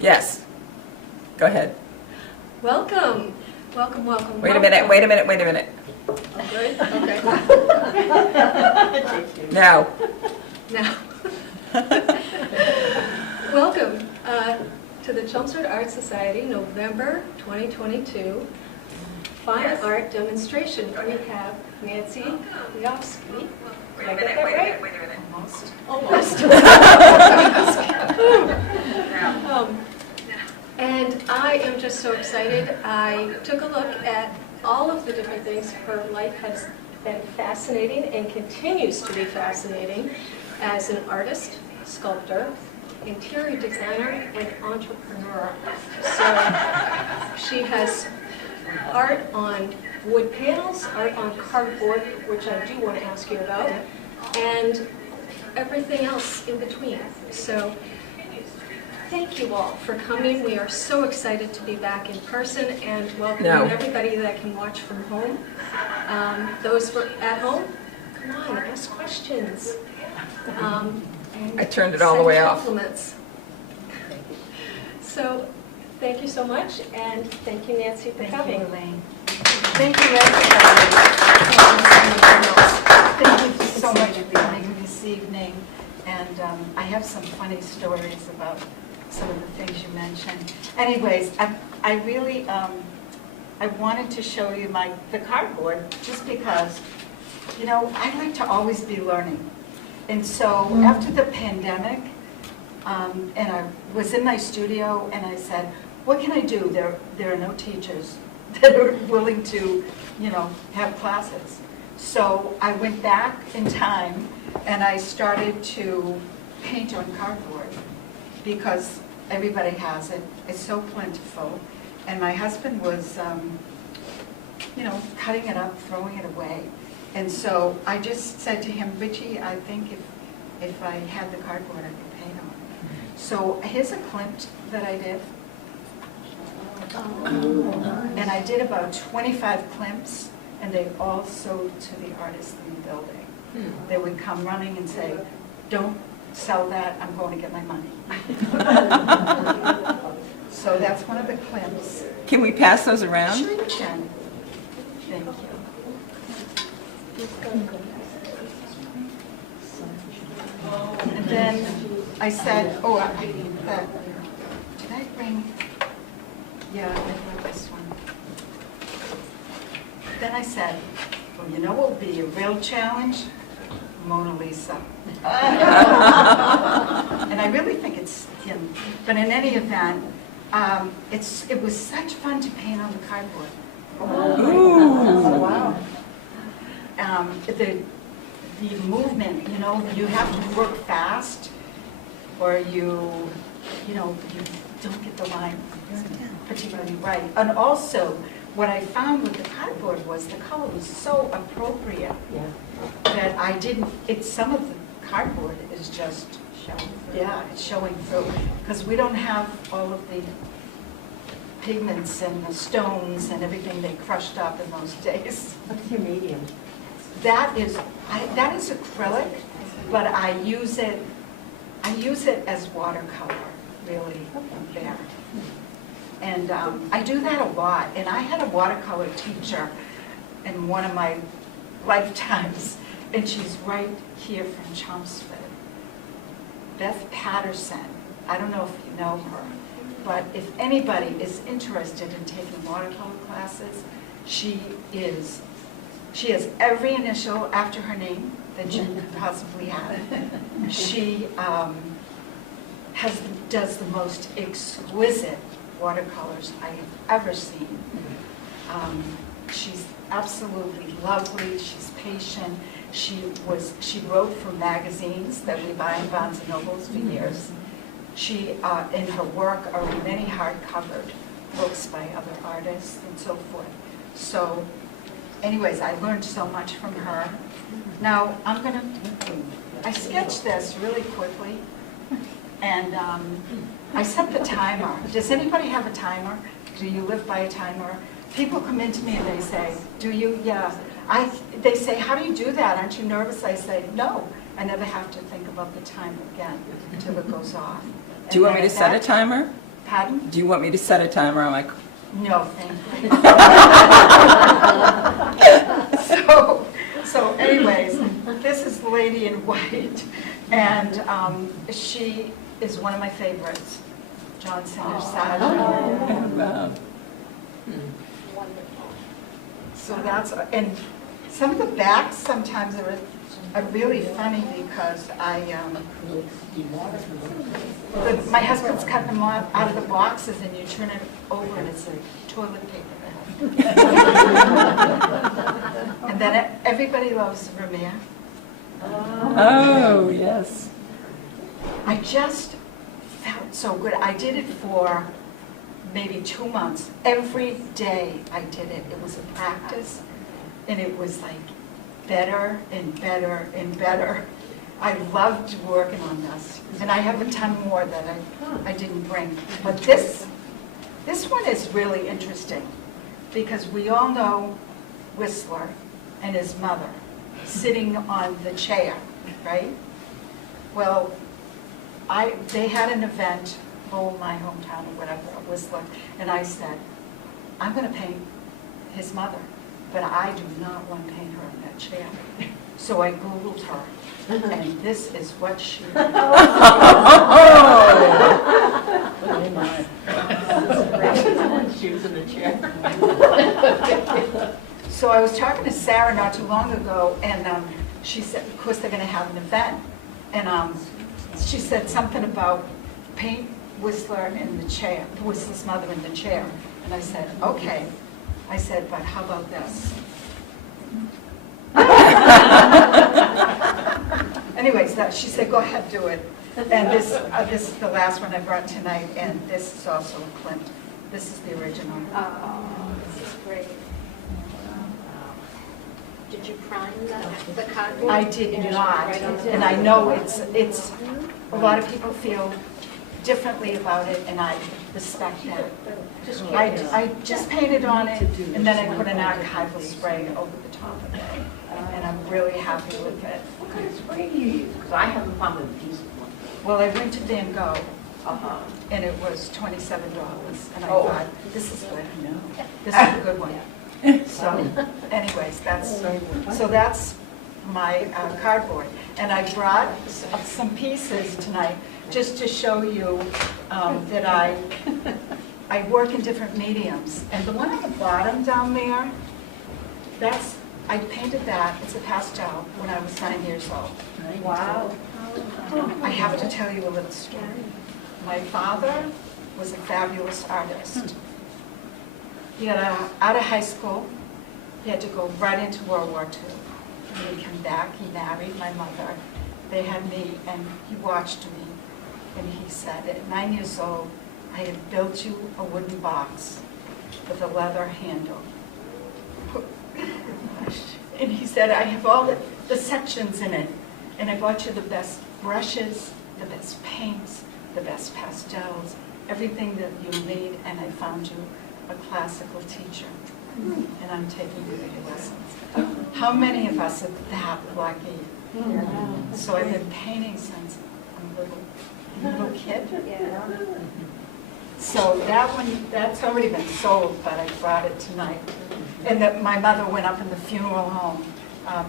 Yes. Go ahead. Welcome. Welcome, welcome. Wait a minute, wait a minute, wait a minute. Oh, good? Okay. Now. Now. Welcome to the Chelmsford Art Society, November 2022 Fine Art Demonstration. We have Nancy Lesofsky. Did I get that right? Wait a minute. Almost. And I am just so excited. I took a look at all of the different things. Her life has been fascinating and continues to be fascinating as an artist, sculptor, interior designer, and entrepreneur. So she has art on wood panels, art on cardboard, which I do want to ask you about, and everything else in between. So thank you all for coming. We are so excited to be back in person and welcoming everybody that can watch from home. Those who are at home, come on, ask questions. I turned it all the way off. Compliments. So thank you so much, and thank you, Nancy, for coming. Thank you, Elaine. Thank you, everybody. Thank you so much for being here this evening. And I have some funny stories about some of the things you mentioned. Anyways, I really I wanted to show you the cardboard just because, you know, I like to always be learning. And so after the pandemic, and I was in my studio and I said, what can I do? There are no teachers that are willing to, you know, have classes. So I went back in time and I started to paint on cardboard because everybody has it. It's so plentiful. And my husband was, you know, cutting it up, throwing it away. And so I just said to him, Richie, I think if I had the cardboard, I could paint on it. So here's a klimt that I did. And I did about 25 klimts, and they all sold to the artists in the building. They would come running and say, don't sell that, I'm going to get my money. So that's one of the klimts. Can we pass those around? Sure you can. Thank you. And then I said, oh, did I bring, yeah, I brought this one. Then I said, well, you know what will be a real challenge? Mona Lisa. And I really think it's him. But in any event, it was such fun to paint on the cardboard. Ooh. Wow. The movement, you know, you have to work fast, or you know, you don't get the line particularly right. And also, what I found with the cardboard was the color was so appropriate that I didn't. Some of the cardboard is just showing through. Yeah, it's showing through because we don't have all of the pigments and the stones and everything they crushed up in those days. What's your medium? That is acrylic, but I use it as watercolor, really, there. And I do that a lot. And I had a watercolor teacher in one of my lifetimes, and she's right here from Chelmsford. Beth Patterson. I don't know if you know her, but if anybody is interested in taking watercolor classes, she has every initial after her name that you could possibly have. She does the most exquisite watercolors I have ever seen. She's absolutely lovely. She's patient. She wrote for magazines that we buy in Barnes and Nobles for years. She, in her work, are many hardcovered books by other artists and so forth. So, anyways, I learned so much from her. Now, I sketched this really quickly, and I set the timer. Does anybody have a timer? Do you live by a timer? People come into me and they say, do you? Yeah. They say, how do you do that? Aren't you nervous? I say, no. I never have to think about the time again until it goes off. Do you want me to set a timer? Pardon? Do you want me to set a timer? I'm like, No, thank you. So anyways, this is the lady in white, and she is one of my favorites, John Singer Sargent. wow. So that's, and some of the backs sometimes are really funny because my husband's cutting them out of the boxes and you turn it over and it's a toilet paper bag. And then everybody loves Vermeer. Oh, yes. I just felt so good. I did it for maybe 2 months. Every day I did it. It was a practice, and it was like better and better and better. I loved working on this, and I have a ton more that I didn't bring. But this one is really interesting because we all know Whistler and his mother sitting on the chair, right? Well, they had an event, Lowell, my hometown or whatever, Whistler, and I said, I'm going to paint his mother, but I do not want to paint her in that chair. So I Googled her, and this is what she did. She was in the chair. So I was talking to Sara not too long ago, and she said, of course, they're going to have an event. And she said something about paint Whistler in the chair, Whistler's mother in the chair. And I said, okay. I said, but how about this? Anyways, she said, go ahead, do it. And this is the last one I brought tonight, and this is also a Klimt. This is the original. Oh, this is great. Did you prime the cardboard? I did Yeah. not, Right on. and I know it's a lot of people feel differently about it, and I respect that. I just painted on it, and then I put an archival spray over the top of it, and I'm really happy with it. What kind of spray do you use? Because I haven't found a decent one. Well, I went to Van Gogh, Uh-huh. and it was $27, and I Oh. thought, this is good. This is a good one. So, anyways, that's my cardboard. And I brought some pieces tonight just to show you that I work in different mediums. And the one on the bottom down there, I painted that. It's a pastel when I was 9 years old. Wow. I have to tell you a little story. My father was a fabulous artist. He got out of high school. He had to go right into World War II. When he came back, he married my mother. They had me, and he watched me. And he said, at 9 years old, I have built you a wooden box with a leather handle. And he said, I have all the sections in it. And I bought you the best brushes, the best paints, the best pastels, everything that you need, and I found you a classical teacher. And I'm taking you your lessons. How many of us are that lucky? So I've been painting since I'm a little kid. So that one, that's already been sold, but I brought it tonight. And that my mother went up in the funeral home,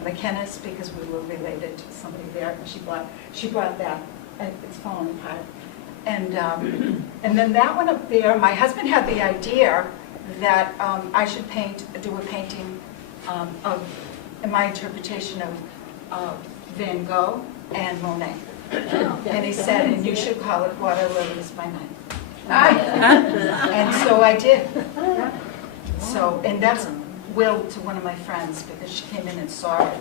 McKenna's, because we were related to somebody there, and she brought that, and it's falling apart. And then that one up there, my husband had the idea that I should do a painting of my interpretation of Van Gogh and Monet. And he said, and you should call it Water Lilies by Night. And so I did. So, and that's willed to one of my friends because she came in and saw it.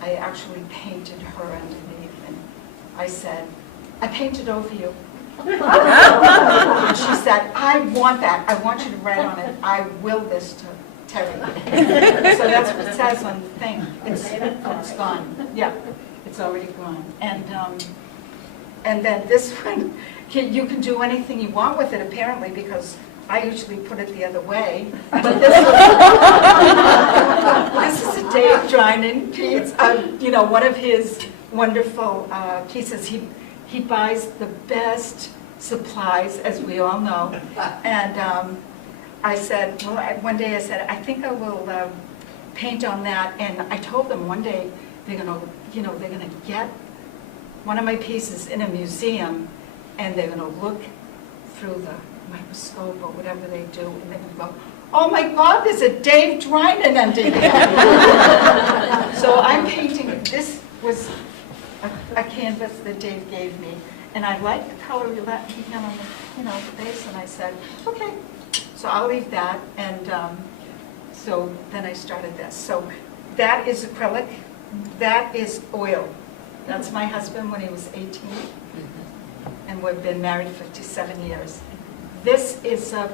I actually painted her underneath, and I said, I painted over you. And she said, I want that. I want you to write on it, I will this to Terry. So that's what it says on the thing. It's gone. Yeah, it's already gone. And then this one, you can do anything you want with it, apparently, because I usually put it the other way. But this is a Dave Dryden piece, one of his wonderful pieces. He buys the best supplies, as we all know. And I said, well, one day I said, I think I will paint on that. And I told them one day they're going to, they're going to get one of my pieces in a museum, and they're going to look through the microscope or whatever they do, and they're going to go, oh my God, there's a Dave Dryden ending here. So I'm painting, this was a canvas that Dave gave me, and I liked the color he let me on the base, and I said, okay, so I'll leave that, and so then I started this. So that is acrylic, that is oil. That's my husband when he was 18, and we've been married 57 years. This is a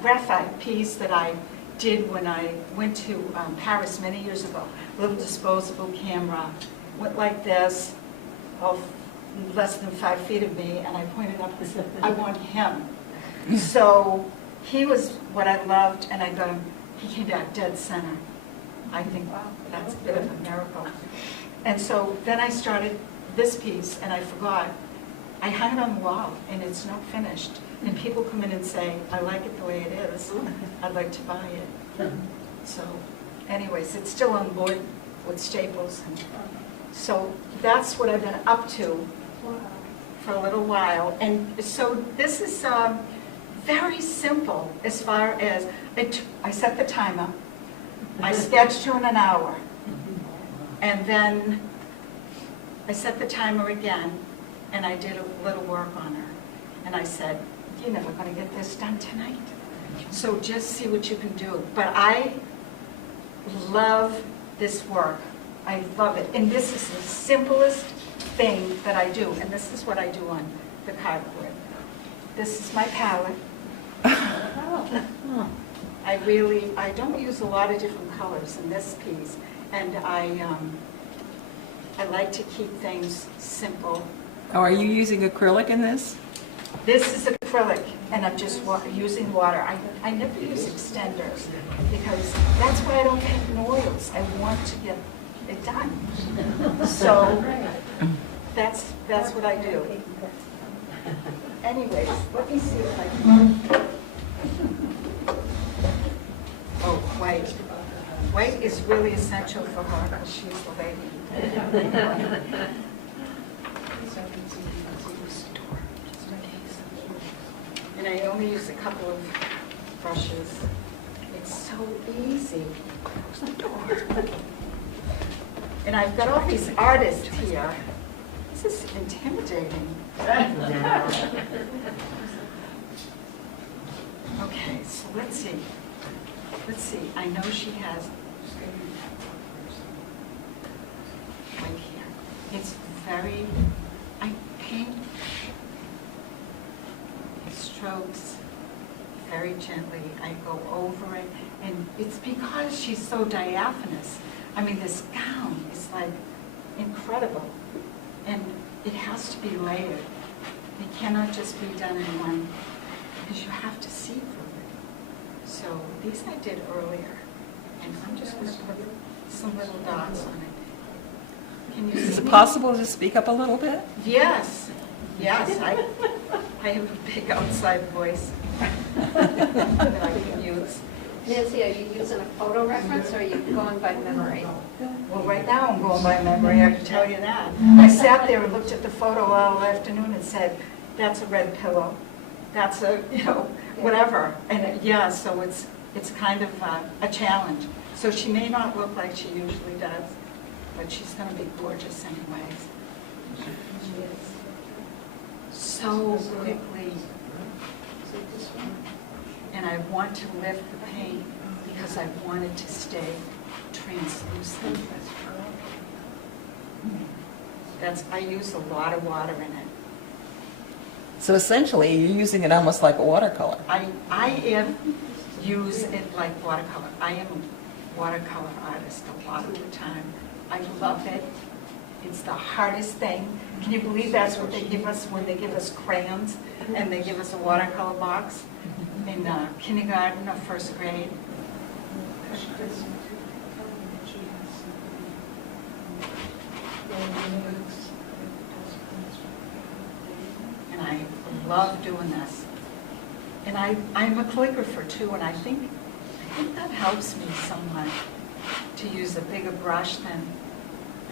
graphite piece that I did when I went to Paris many years ago. Little disposable camera, went like this, less than 5 feet of me, and I pointed up and said, I want him. So he was what I loved, and I got him, he came back dead center. I think, wow, that's a bit of a miracle. And so then I started this piece, and I forgot. I hung it on the wall, and it's not finished. And people come in and say, I like it the way it is. I'd like to buy it. So anyways, it's still on board with Staples. And so that's what I've been up to for a little while. And so this is very simple as far as, I set the timer. I sketched her in an hour. And then I set the timer again, and I did a little work on her. And I said, you're never going to get this done tonight. So just see what you can do. But I love this work. I love it. And this is the simplest thing that I do. And this is what I do on the cardboard. This is my palette. I don't use a lot of different colors in this piece. And I like to keep things simple. Oh, are you using acrylic in this? This is acrylic, and I'm just using water. I never use extenders, because that's why I don't paint in oils. I want to get it done. So that's what I do. Anyways, let me see if I can. Oh, white. White is really essential for her, because she's the lady. And I only use a couple of brushes. It's so easy. And I've got all these artists here. This is intimidating. Okay, so let's see. Let's see. I know she has right here. It's very, I paint strokes very gently. I go over it, and it's because she's so diaphanous. I mean, this gown is like incredible, and it has to be layered. It cannot just be done in one, because you have to see through it. So these I did earlier, and I'm just going to put some little dots on it. Can you see Is it me? possible to speak up a little bit? Yes, yes, I have a big outside voice that I can use. Nancy, are you using a photo reference, or are you going by memory? Well, right now I'm going by memory, I can tell you that. I sat there and looked at the photo all afternoon and said, that's a red pillow, that's a, whatever. And yeah, so it's kind of a challenge. So she may not look like she usually does, but she's going to be gorgeous anyways. She is. So quickly. And I want to lift the paint because I want it to stay translucent. I use a lot of water in it. So essentially, you're using it almost like a watercolor. I use it like watercolor. I am a watercolor artist a lot of the time. I love it. It's the hardest thing. Can you believe that's what they give us when they give us crayons and they give us a watercolor box in kindergarten or first grade? love doing this. And I'm a calligrapher too, and I think that helps me somewhat to use a bigger brush than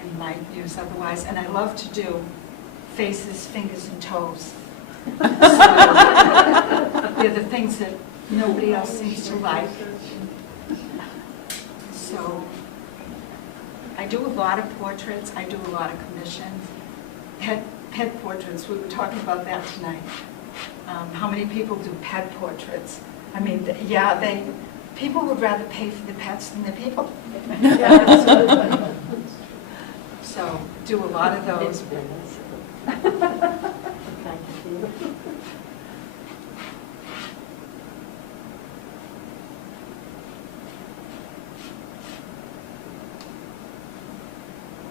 I might use otherwise. And I love to do faces, fingers, and toes. So they're the things that nobody else seems to like. So I do a lot of portraits. I do a lot of commissions. Pet portraits, we were talking about that tonight. How many people do pet portraits? I mean, yeah, people would rather pay for the pets than the people. So do a lot of those.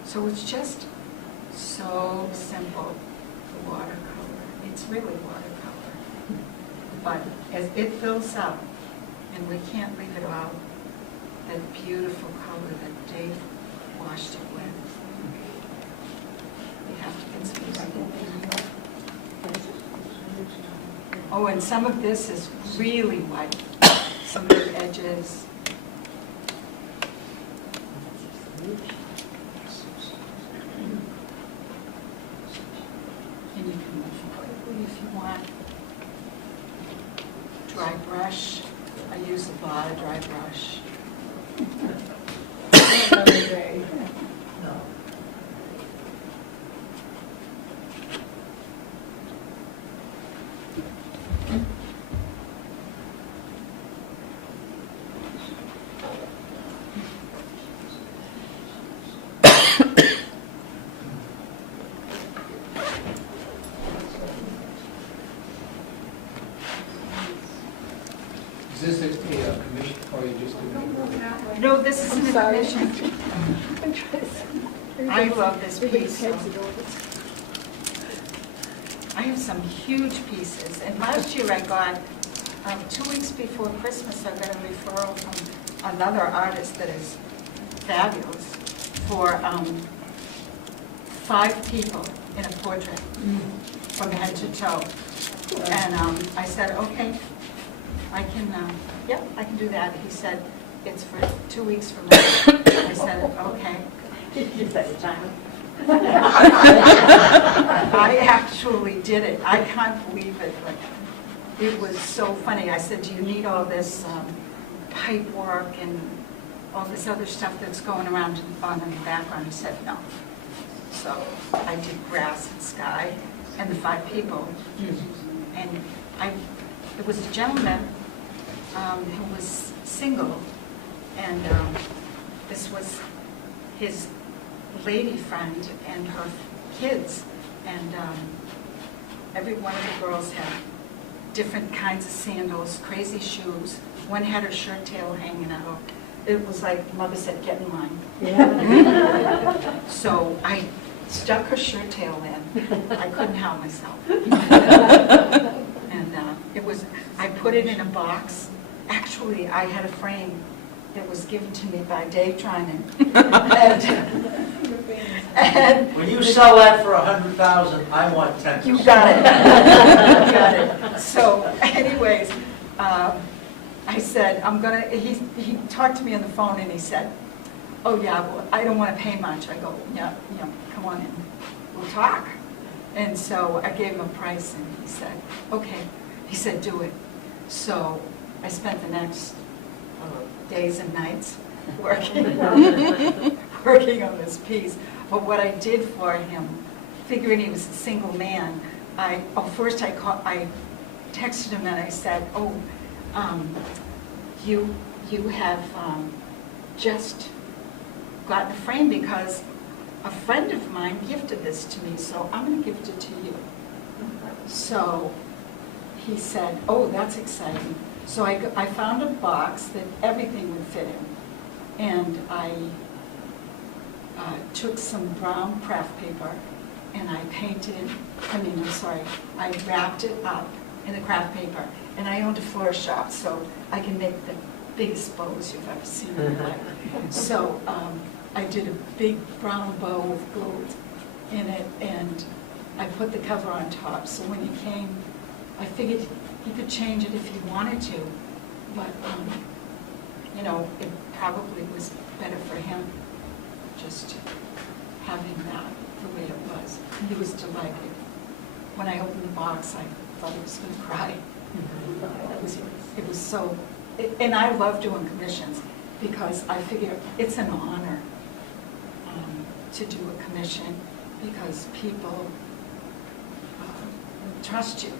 So it's just so simple, the watercolor. It's really watercolor. But as it fills up, and we can't leave it out, that beautiful color that Dave washed it with. We have to get some. Oh, and some of this is really white. Some of the edges. And you can move quickly if you want. Dry brush. I use a lot of dry brush. Is this a commission, or you just doing it? No, this isn't a commission. I love this piece. So. I have some huge pieces, and last year I got, 2 weeks before Christmas, I got a referral from another artist that is fabulous for 5 people in a portrait from head to toe. And I said, okay, I can, I can do that. He said, it's for 2 weeks from now. I said, okay. You set your timer. I actually did it. I can't believe it, but it was so funny. I said, do you need all this pipe work and all this other stuff that's going around on in the background? He said, no. So I did grass and sky and the 5 people. And it was a gentleman who was single, and this was his lady friend and her kids, and every one of the girls had different kinds of sandals, crazy shoes. One had her shirt tail hanging out. It was like Mother said, get in line. Yeah. So I stuck her shirt tail in. I couldn't help myself. And it was, I put it in a box. Actually, I had a frame that was given to me by Dave Trinan. and When you sell that for $100,000, I want 10%. You got it. You got it. So, anyways, I said, I'm gonna. He talked to me on the phone and he said, "Oh yeah, well, I don't want to pay much." I go, "Yeah, come on in, we'll talk." And so I gave him a price, and he said, "Okay." He said, "Do it." So I spent the next days and nights working on this piece. But what I did for him, figuring he was a single man, first I texted him and I said, "Oh, you have just gotten a frame because a friend of mine gifted this to me, so I'm going to gift it to you." So he said, "Oh, that's exciting." So I found a box that everything would fit in, and I took some brown craft paper and I I wrapped it up in the craft paper. And I owned a florist shop, so I can make the biggest bows you've ever seen in your life. So I did a big brown bow with gold in it, and I put the cover on top. So when you came I figured he could change it if he wanted to, but, you know, it probably was better for him just having that the way it was. He was delighted. When I opened the box, I thought he was going to cry. It was so, and I love doing commissions because I figure it's an honor to do a commission because people trust you.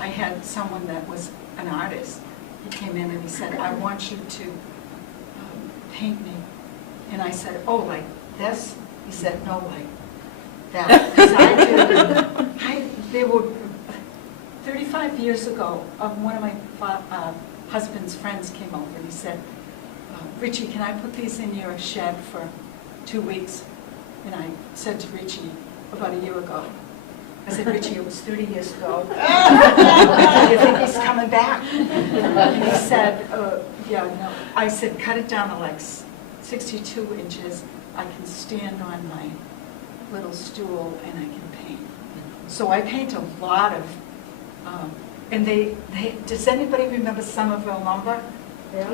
I had someone that was an artist. He came in and he said, I want you to paint me. And I said, oh, like this? He said, no, like that. Because there were 35 years ago, one of my husband's friends came over and he said, Richie, can I put these in your shed for 2 weeks? And I said to Richie about a year ago, I said, Richie, it was 30 years ago. Do you think he's coming back? And he said, yeah, no. I said, cut it down to like 62 inches. I can stand on my little stool and I can paint. So I paint a lot of, and does anybody remember Somerville lumber?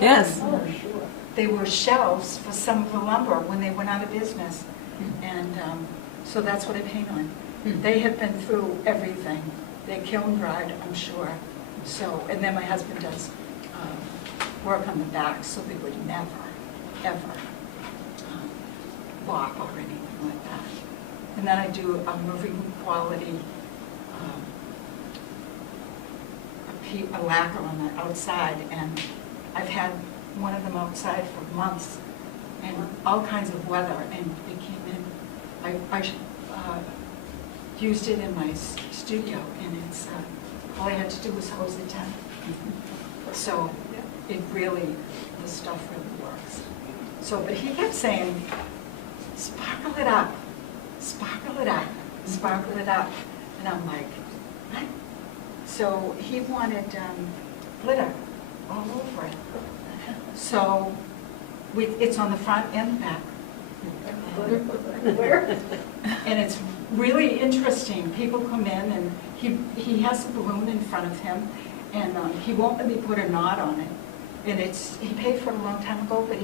Yes. Oh, sure. They were shelves for Somerville lumber when they went out of business. And so that's what I paint on. They have been through everything. They kiln dried, I'm sure. So, and then my husband does work on the back, so they would never, ever walk or anything like that. And then I do a moving quality, a lacquer on the outside, and I've had one of them outside for months, and all kinds of weather, and it came in. I used it in my studio, and it's all I had to do was hose it down. So it really, the stuff really works. So, but he kept saying, sparkle it up, sparkle it up, sparkle it up. And I'm like, what? So he wanted glitter all over it. So it's on the front and the back. Where? And it's really interesting. People come in and he has a balloon in front of him, and he won't let me put a knot on it. And he paid for it a long time ago, but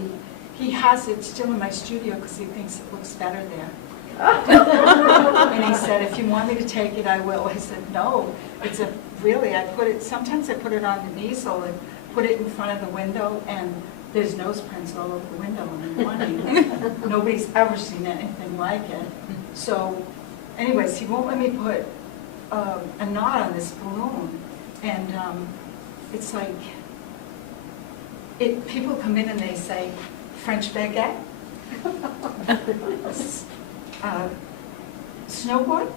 he has it still in my studio because he thinks it looks better there. And he said, if you want me to take it, I will. I said, no, it's sometimes I put it on the easel and put it in front of the window, and there's nose prints all over the window in the morning. Nobody's ever seen anything like it. So anyways, he won't let me put a knot on this balloon. And it's like, people come in and they say, French baguette? Snowboard?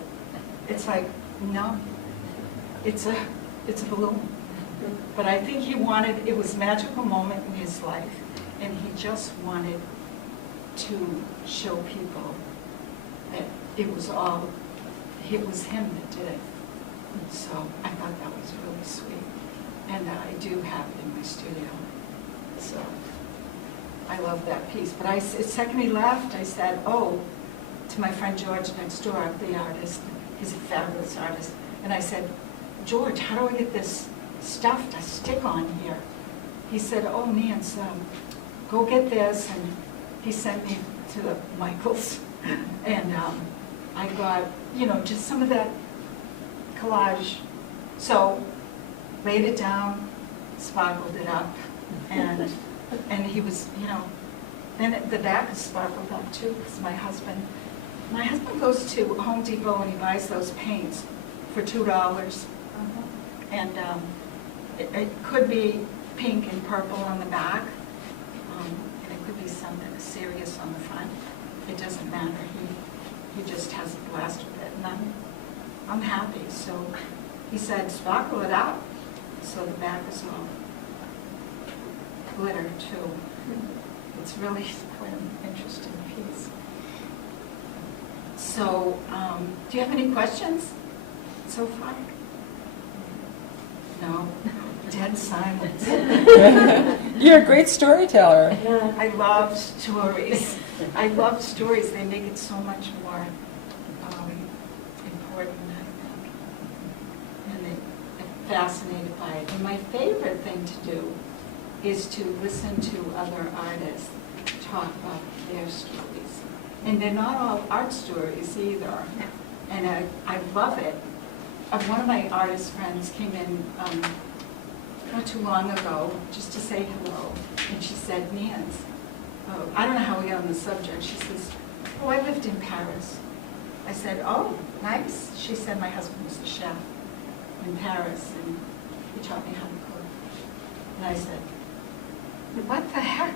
It's like, no, it's a balloon. But I think it was a magical moment in his life, and he just wanted to show people that it was him that did it. So I thought that was really sweet. And I do have it in my studio. So I love that piece. But the second he left, I said, oh, to my friend George next door, the artist. He's a fabulous artist. And I said, George, how do I get this stuff to stick on here? He said, oh, Nance, go get this. And he sent me to the Michaels. And I got, just some of that collage. So laid it down, sparkled it up, and he was, then the back is sparkled up too, because my husband goes to Home Depot and he buys those paints for $2. And it could be pink and purple on the back, and it could be something serious on the front. It doesn't matter. He just has a blast with it, and I'm happy. So he said, sparkle it up. So the back is all glitter too. It's really quite an interesting piece. So, do you have any questions so far? No? Dead silence. You're a great storyteller. I love stories. I love stories. They make it so much more important, I think. And fascinated by it. And my favorite thing to do is to listen to other artists talk about their stories. And they're not all art stories either. And I love it. One of my artist friends came in not too long ago just to say hello. And she said, Nance, I don't know how we got on the subject. She says, oh, I lived in Paris. I said, oh, nice. She said, my husband was a chef in Paris, and he taught me how to cook. And I said, what the heck?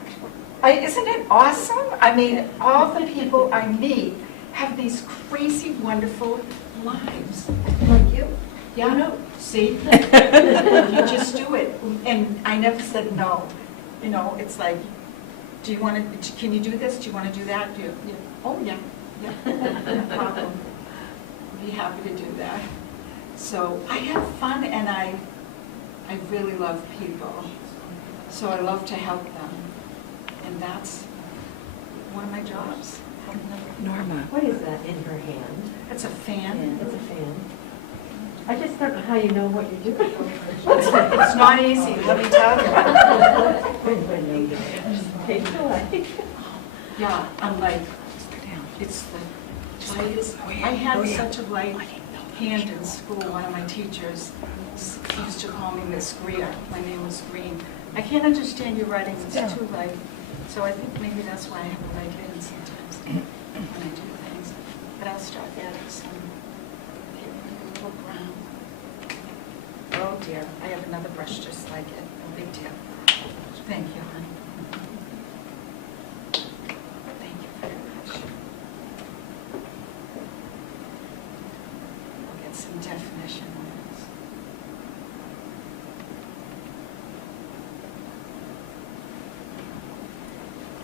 Isn't it awesome? I mean, all the people I meet have these crazy, wonderful lives. Like you. Yeah, no, see? You just do it. And I never said no. You know, it's like, do you want to, can you do this? Do you want to do that? Do you, yeah. Oh, yeah. Yeah, no problem. I'd be happy to do that. So I have fun, and I really love people. So I love to help them. And that's one of my jobs. Norma. What is that in her hand? It's a fan. It's a fan. I just don't know how you know what you're doing. It's not easy, let me tell you. Take it away. Yeah, I'm like, it's the lightest. I had such a light hand in school. One of my teachers used to call me Miss Greer. My name was Green. I can't understand your writing, it's too light. So I think maybe that's why I have a light hand sometimes when I do things. But I'll start adding some here, a little brown. Oh dear, I have another brush just like it. No big deal. Thank you, honey. Thank you very much. I'll get some definition on this.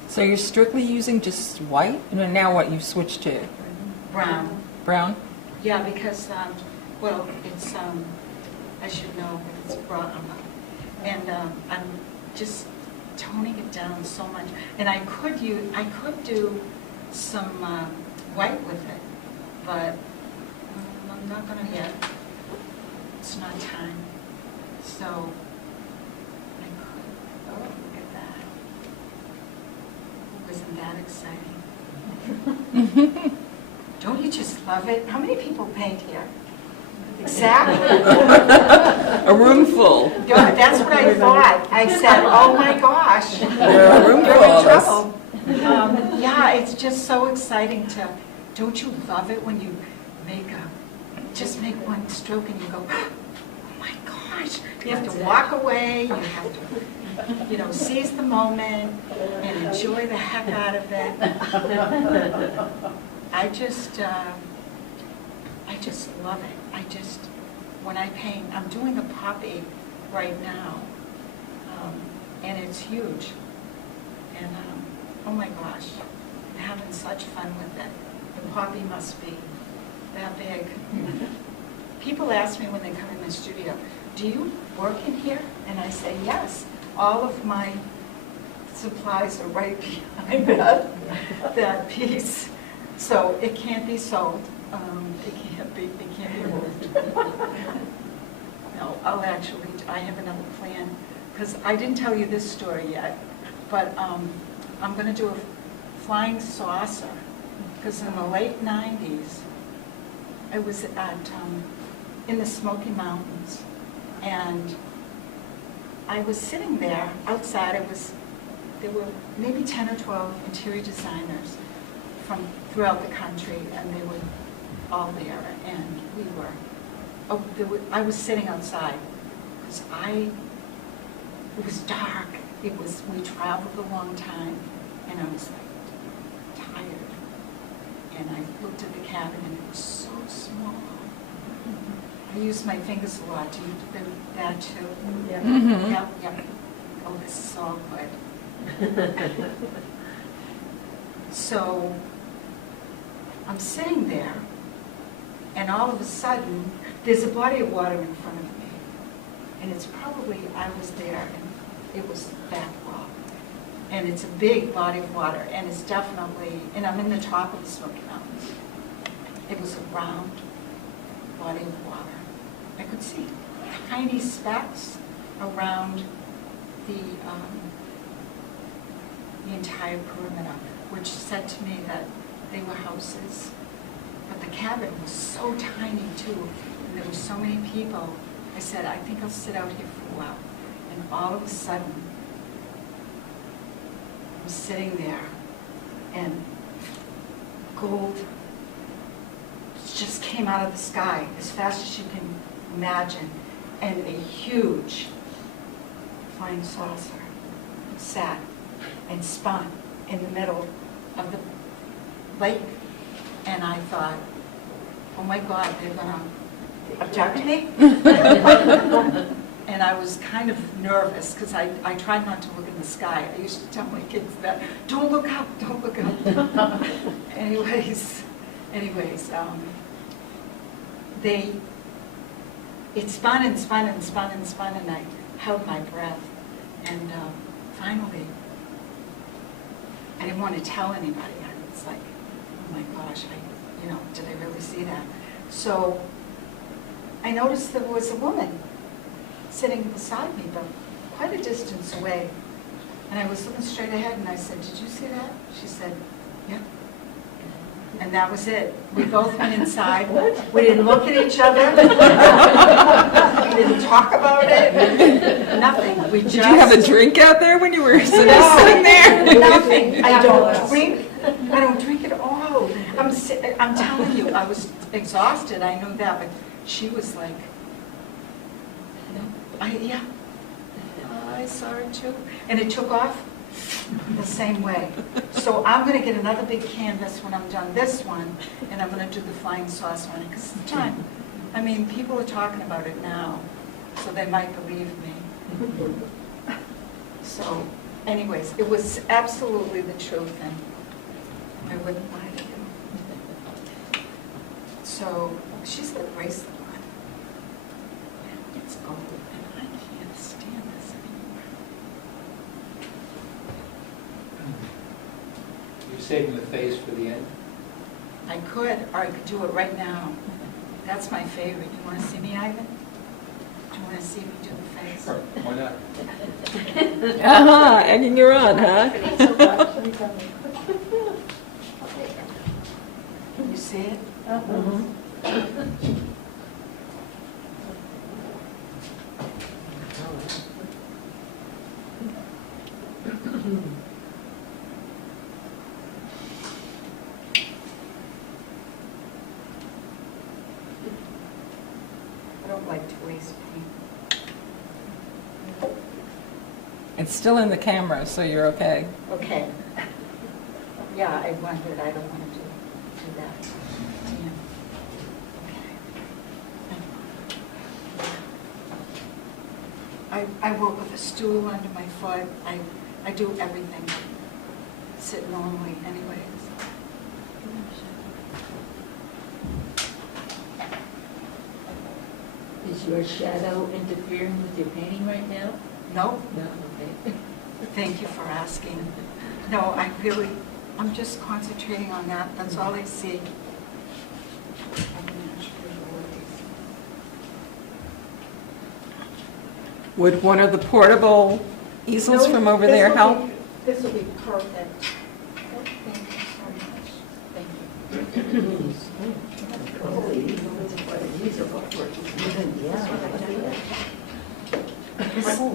So you're strictly using just white? And now what, you've switched to Brown. brown? Yeah, because, well, it's, as you know, it's brown. And I'm just toning it down so much. And I could do some white with it, but I'm not going to yet. It's not time. So I could, oh, look at that. Isn't that exciting? Don't you just love it? How many people paint here? Exactly. A room full. Yeah, that's what I thought. I said, oh my gosh. You're a room You're full in of us. trouble. Yeah, it's just so exciting to, don't you love it when you just make one stroke and you go, oh my gosh. You have to walk away, you have to, seize the moment and enjoy the heck out of it. I just love it. When I paint, I'm doing a poppy right now, and it's huge. And oh my gosh, I'm having such fun with it. The poppy must be that big. People ask me when they come in the studio, do you work in here? And I say, yes. All of my supplies are right behind that piece. So it can't be sold. It can't be moved. No, I have another plan, because I didn't tell you this story yet, but I'm going to do a flying saucer, because in the late 90s, I was in the Smoky Mountains, and I was sitting there outside. There were maybe 10 or 12 interior designers from throughout the country, and they were all there, and I was sitting outside because it was dark. We traveled a long time, and I was like tired, and I looked at the cabin, and it was so small. I use my fingers a lot. Do you do that too? Yeah. Mm-hmm. Yep. Oh, this is all good. So I'm sitting there, and all of a sudden, there's a body of water in front of me. And it's probably, I was there, and it was that wall. And it's a big body of water, and it's definitely, and I'm in the top of the Smoky Mountains. It was a round body of water. I could see. tiny specks around the entire perimeter, which said to me that they were houses. But the cabin was so tiny too, and there were so many people. I said, I think I'll sit out here for a while. And all of a sudden, I'm sitting there, and gold just came out of the sky as fast as you can imagine, and a huge flying saucer sat and spun in the middle of the lake. And I thought, oh my God, they're gonna abduct me? And I was kind of nervous because I tried not to look in the sky. I used to tell my kids that, don't look up, don't look up. anyways, it spun and spun and spun and spun, and I held my breath. And finally, I didn't want to tell anybody. I was like, oh my gosh, did I really see that? So I noticed there was a woman sitting beside me, but quite a distance away. And I was looking straight ahead, and I said, did you see that? She said, yeah. And that was it. We both went inside. We didn't look at each other. We didn't talk about it. Nothing. We just... Did you have a drink out there when you were sitting there? Nothing. I don't drink. I don't drink at all. I'm telling you, I was exhausted. I know that, but she was like, yeah, I saw it too. And it took off the same way. So I'm going to get another big canvas when I'm done this one, and I'm going to do the flying saucer on it, because it's time. I mean, people are talking about it now, so they might believe me. So, anyways, it was absolutely the truth, and I wouldn't lie to you. So, she's got a bracelet on. It's gold, and I can't stand this anymore. You're saving the face for the end? I could, or I could do it right now. That's my favorite. You want to see me, Ivan? Do you want to see me do the face? Sure, why not? Egging her on, huh? Can you see it? I don't like to waste paint. It's still in the camera, so you're okay. Okay. Yeah, I wondered. I don't want to do that. Yeah. Okay. I work with a stool under my foot. I do everything. Sit normally anyways. Is your shadow interfering with your painting right now? No, No, okay. thank you for asking. No, I'm just concentrating on that. That's all I see. Would one of the portable easels from over there help? This will be perfect. Thank you so much. Thank you.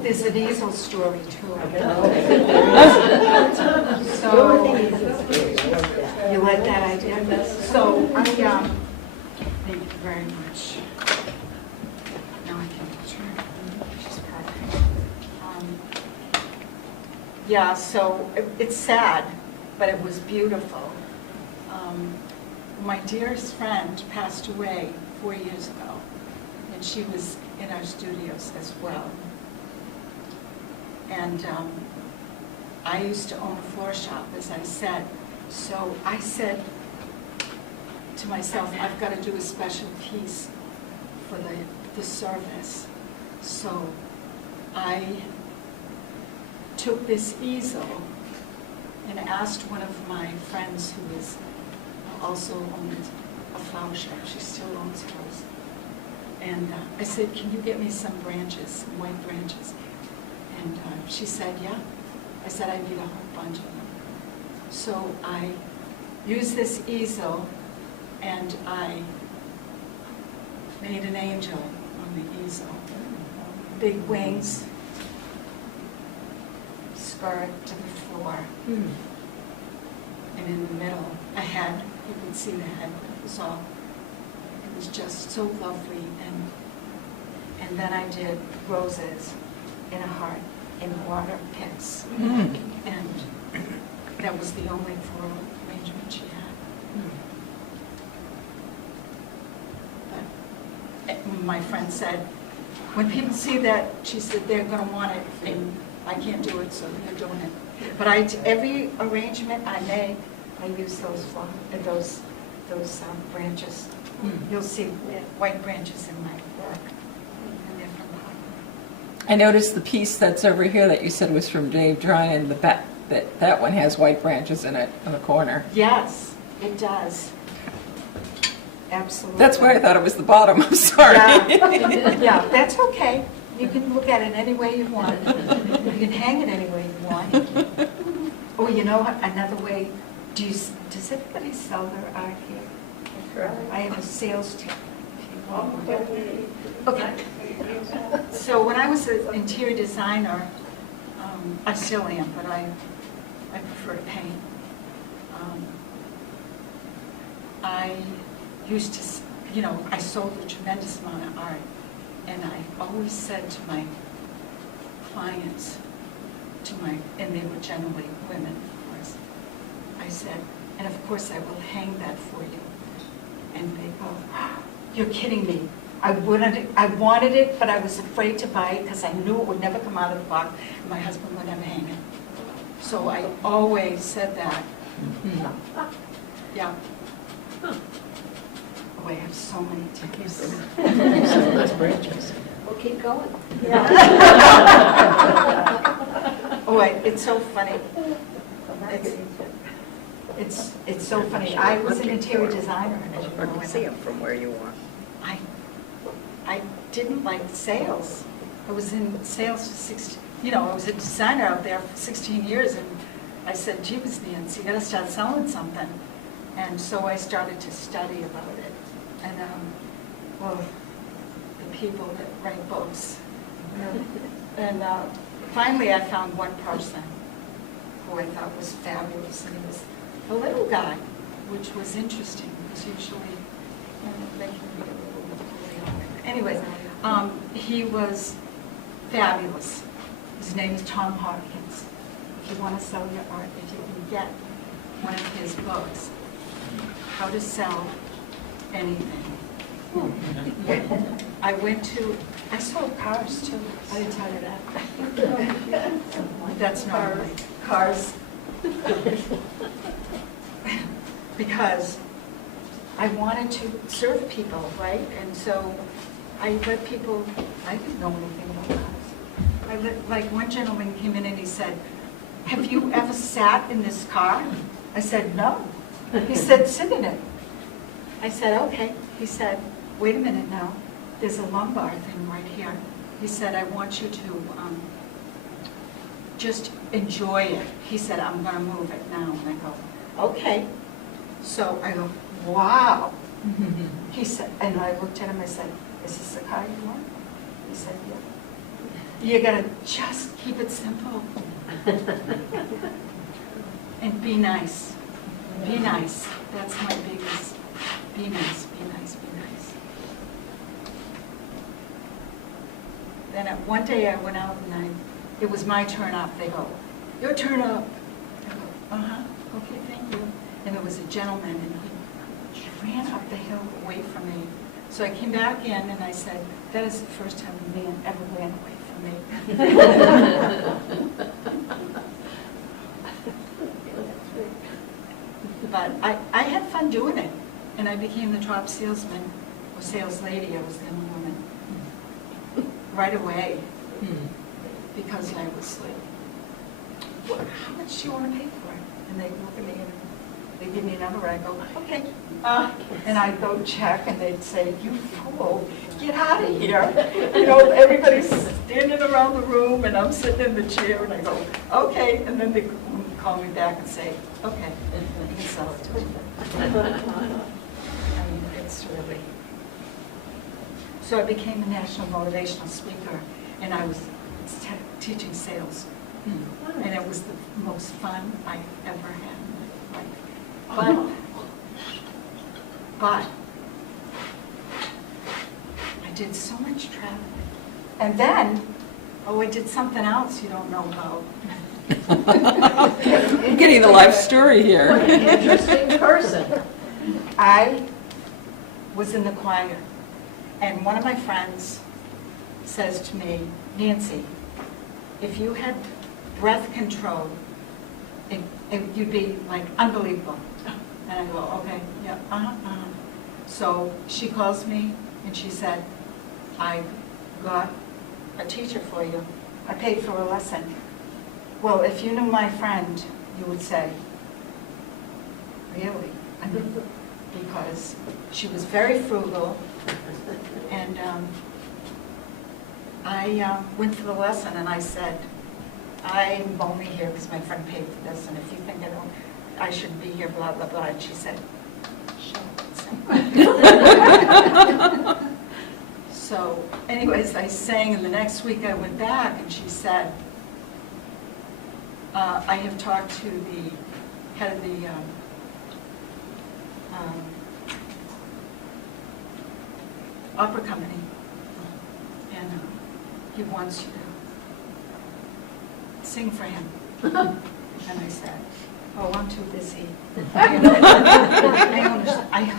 There's an easel story too. So, you like that idea? So, thank you very much. Now I can turn. She's perfect. Yeah, so it's sad, but it was beautiful. My dearest friend passed away 4 years ago, and she was in our studios as well. And I used to own a floor shop, as I said. So I said to myself, I've got to do a special piece for the service. So I took this easel and asked one of my friends who is also owned a flower shop. She still owns hers. And I said, can you get me some branches, some white branches? And she said, yeah. I said, I need a whole bunch of them. So I used this easel and I made an angel on the easel. Big wings, skirt to the floor. And in the middle, a head. You could see the head, but it was just so lovely. And then I did roses in a heart in water pits. And that was the only floral arrangement she had. But my friend said, when people see that, she said they're going to want it, and I can't do it, so they're doing it. But every arrangement I make, I use those branches. You'll see white branches in my work, and they're from Harvard. I noticed the piece that's over here that you said was from Dave Dryan, that one has white branches in it on the corner. Yes, it does. Absolutely. That's where I thought it was the bottom, I'm sorry. Yeah, that's okay. You can look at it any way you want. You can hang it any way you want. Oh, you know what, another way, does everybody sell their art here? I have a sales tip. If you want one. Okay. So when I was an interior designer, I still am, but I prefer to paint. I used to, I sold a tremendous amount of art, and I always said to my clients, and they were generally women, of course, I said, and of course I will hang that for you. And they go, you're kidding me. I wanted it, but I was afraid to buy it because I knew it would never come out of the box, and my husband would never hang it. So I always said that. Yeah. Oh, I have so many tickets. Well, keep going. Oh, it's so funny. It's so funny. I was an interior designer. I can see them from where you are. I didn't like sales. I was in sales for 16, I was a designer out there for 16 years, and I said, gee, Nancy, you got to start selling something. And so I started to study about it. And, the people that write books. And finally I found one person who I thought was fabulous, and he was a little guy, which was interesting, because usually they can be a little. Anyway, he was fabulous. His name is Tom Hopkins. If you want to sell your art, if you can get one of his books, How to Sell Anything. I sold cars too. I didn't tell you that. That's not right. Cars. Because I wanted to serve people, right? And so I let people, I didn't know anything about cars. Like one gentleman came in and he said, have you ever sat in this car? I said, no. He said, sit in it. I said, okay. He said, wait a minute now. There's a lumbar thing right here. He said, I want you to just enjoy it. He said, I'm going to move it now. And I go, okay. So I go, wow. He said, and I looked at him, I said, is this the car you want? He said, yeah. You got to just keep it simple. And be nice. Be nice. That's my biggest. Be nice, be nice, be nice. Then one day I went out and it was my turn up. They go, your turn up. I go, okay, thank you. And there was a gentleman, and he ran up the hill away from me. So I came back in and I said, that is the first time a man ever ran away from me. But I had fun doing it. And I became the top salesman, or sales lady. I was the only woman. Right away. Because I was like, how much do you want to pay for it? And they look at me and They give me a number, I go, okay. And I go check, and they'd say, you fool, get out of here. You know, everybody's standing around the room, and I'm sitting in the chair, and I go, okay. And then they call me back and say, okay, you can sell it to me. I mean, it's really... So I became a national motivational speaker, and I was teaching sales. And it was the most fun I ever had in my life. But I did so much traveling. And then, I did something else you don't know about. I'm getting the life story here. Interesting person. I was in the choir, and one of my friends says to me, Nancy, if you had breath control, you'd be like unbelievable. And I go, okay, yeah, So she calls me and she said, I got a teacher for you. I paid for a lesson. Well, if you knew my friend, you would say, really? Because she was very frugal, and I went for the lesson and I said, I'm only here because my friend paid for this, and if you think I shouldn't be here, blah, blah, blah. And she said, shut up. So anyways, I sang, and the next week I went back, and she said, I have talked to the head of the opera company, and he wants you to sing for him. And I said, oh, I'm too busy. I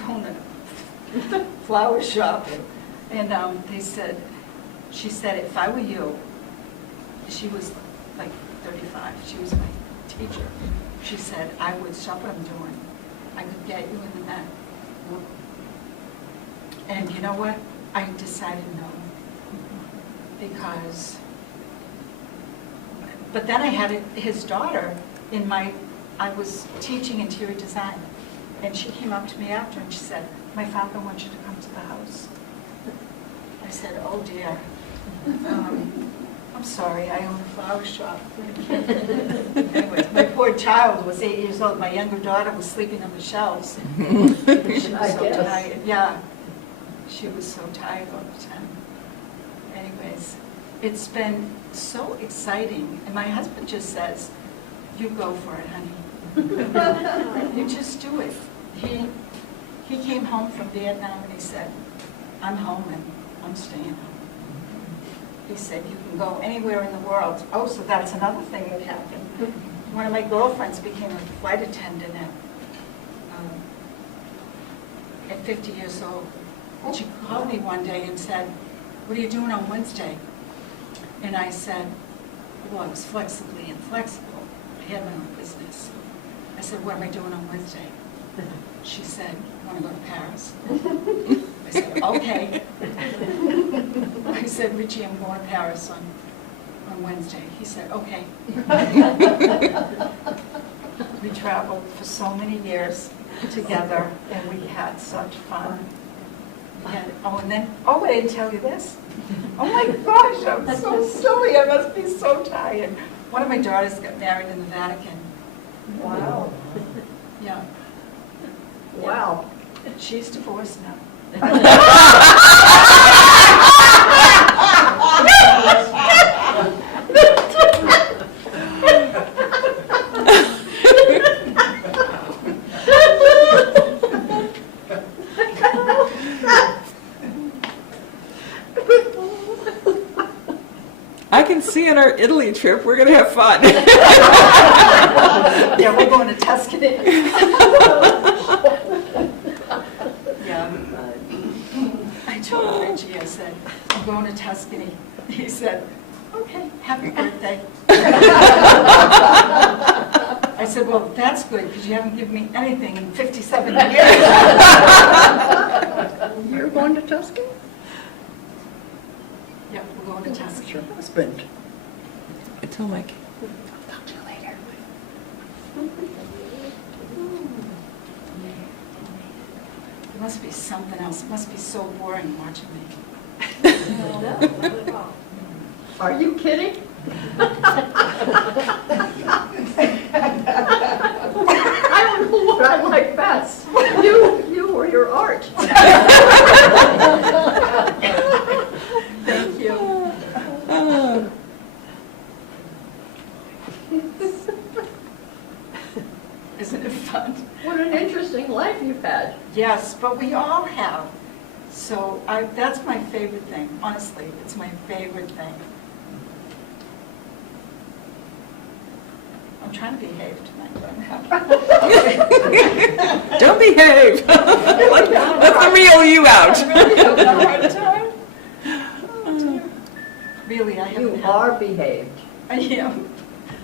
own a flower shop. And she said, if I were you, she was like 35, she was my teacher. She said, I would stop what I'm doing. I could get you in the net. And you know what? I decided no. Because, but then I had his daughter I was teaching interior design. And she came up to me after and she said, my father wants you to come to the house. I said, oh dear. I'm sorry, I own a flower shop. Anyways, my poor child was 8 years old. My younger daughter was sleeping on the shelves. She was so tired. Yeah, she was so tired all the time. Anyways, it's been so exciting. And my husband just says, you go for it, honey. You just do it. He came home from Vietnam and he said, I'm home and I'm staying home. He said, you can go anywhere in the world. Oh, so that's another thing that happened. One of my girlfriends became a flight attendant at 50 years old. And she called me one day and said, what are you doing on Wednesday? And I said, well, I was flexibly inflexible. I had my own business. I said, what am I doing on Wednesday? She said, you want to go to Paris? I said, okay. I said, Richie, I'm going to Paris on Wednesday. He said, okay. We traveled for so many years together, and we had such fun. And, I didn't tell you this. Oh my gosh, I'm so silly. I must be so tired. One of my daughters got married in the Vatican. Wow. Yeah. Wow. She's divorced now. I can see in our Italy trip, we're going to have fun. Yeah, we're going to Tuscany. Yeah. I told Richie, I said, I'm going to Tuscany. He said, okay, happy birthday. I said, well, that's good, because you haven't given me anything in 57 years. You're going to Tuscany? Yeah, we're going to Tuscany. Your husband. I told Mike, talk to you later. must be something else. It must be so boring watching me. No, not at all. Are you kidding? I don't know what I like best. You or your art. Thank you. Isn't it fun? What an interesting life you've had. Yes, but we all have. So that's my favorite thing. Honestly, it's my favorite thing. I'm trying to behave tonight. Don't behave. Let the real you out. Really, I haven't You had. are behaved. I am.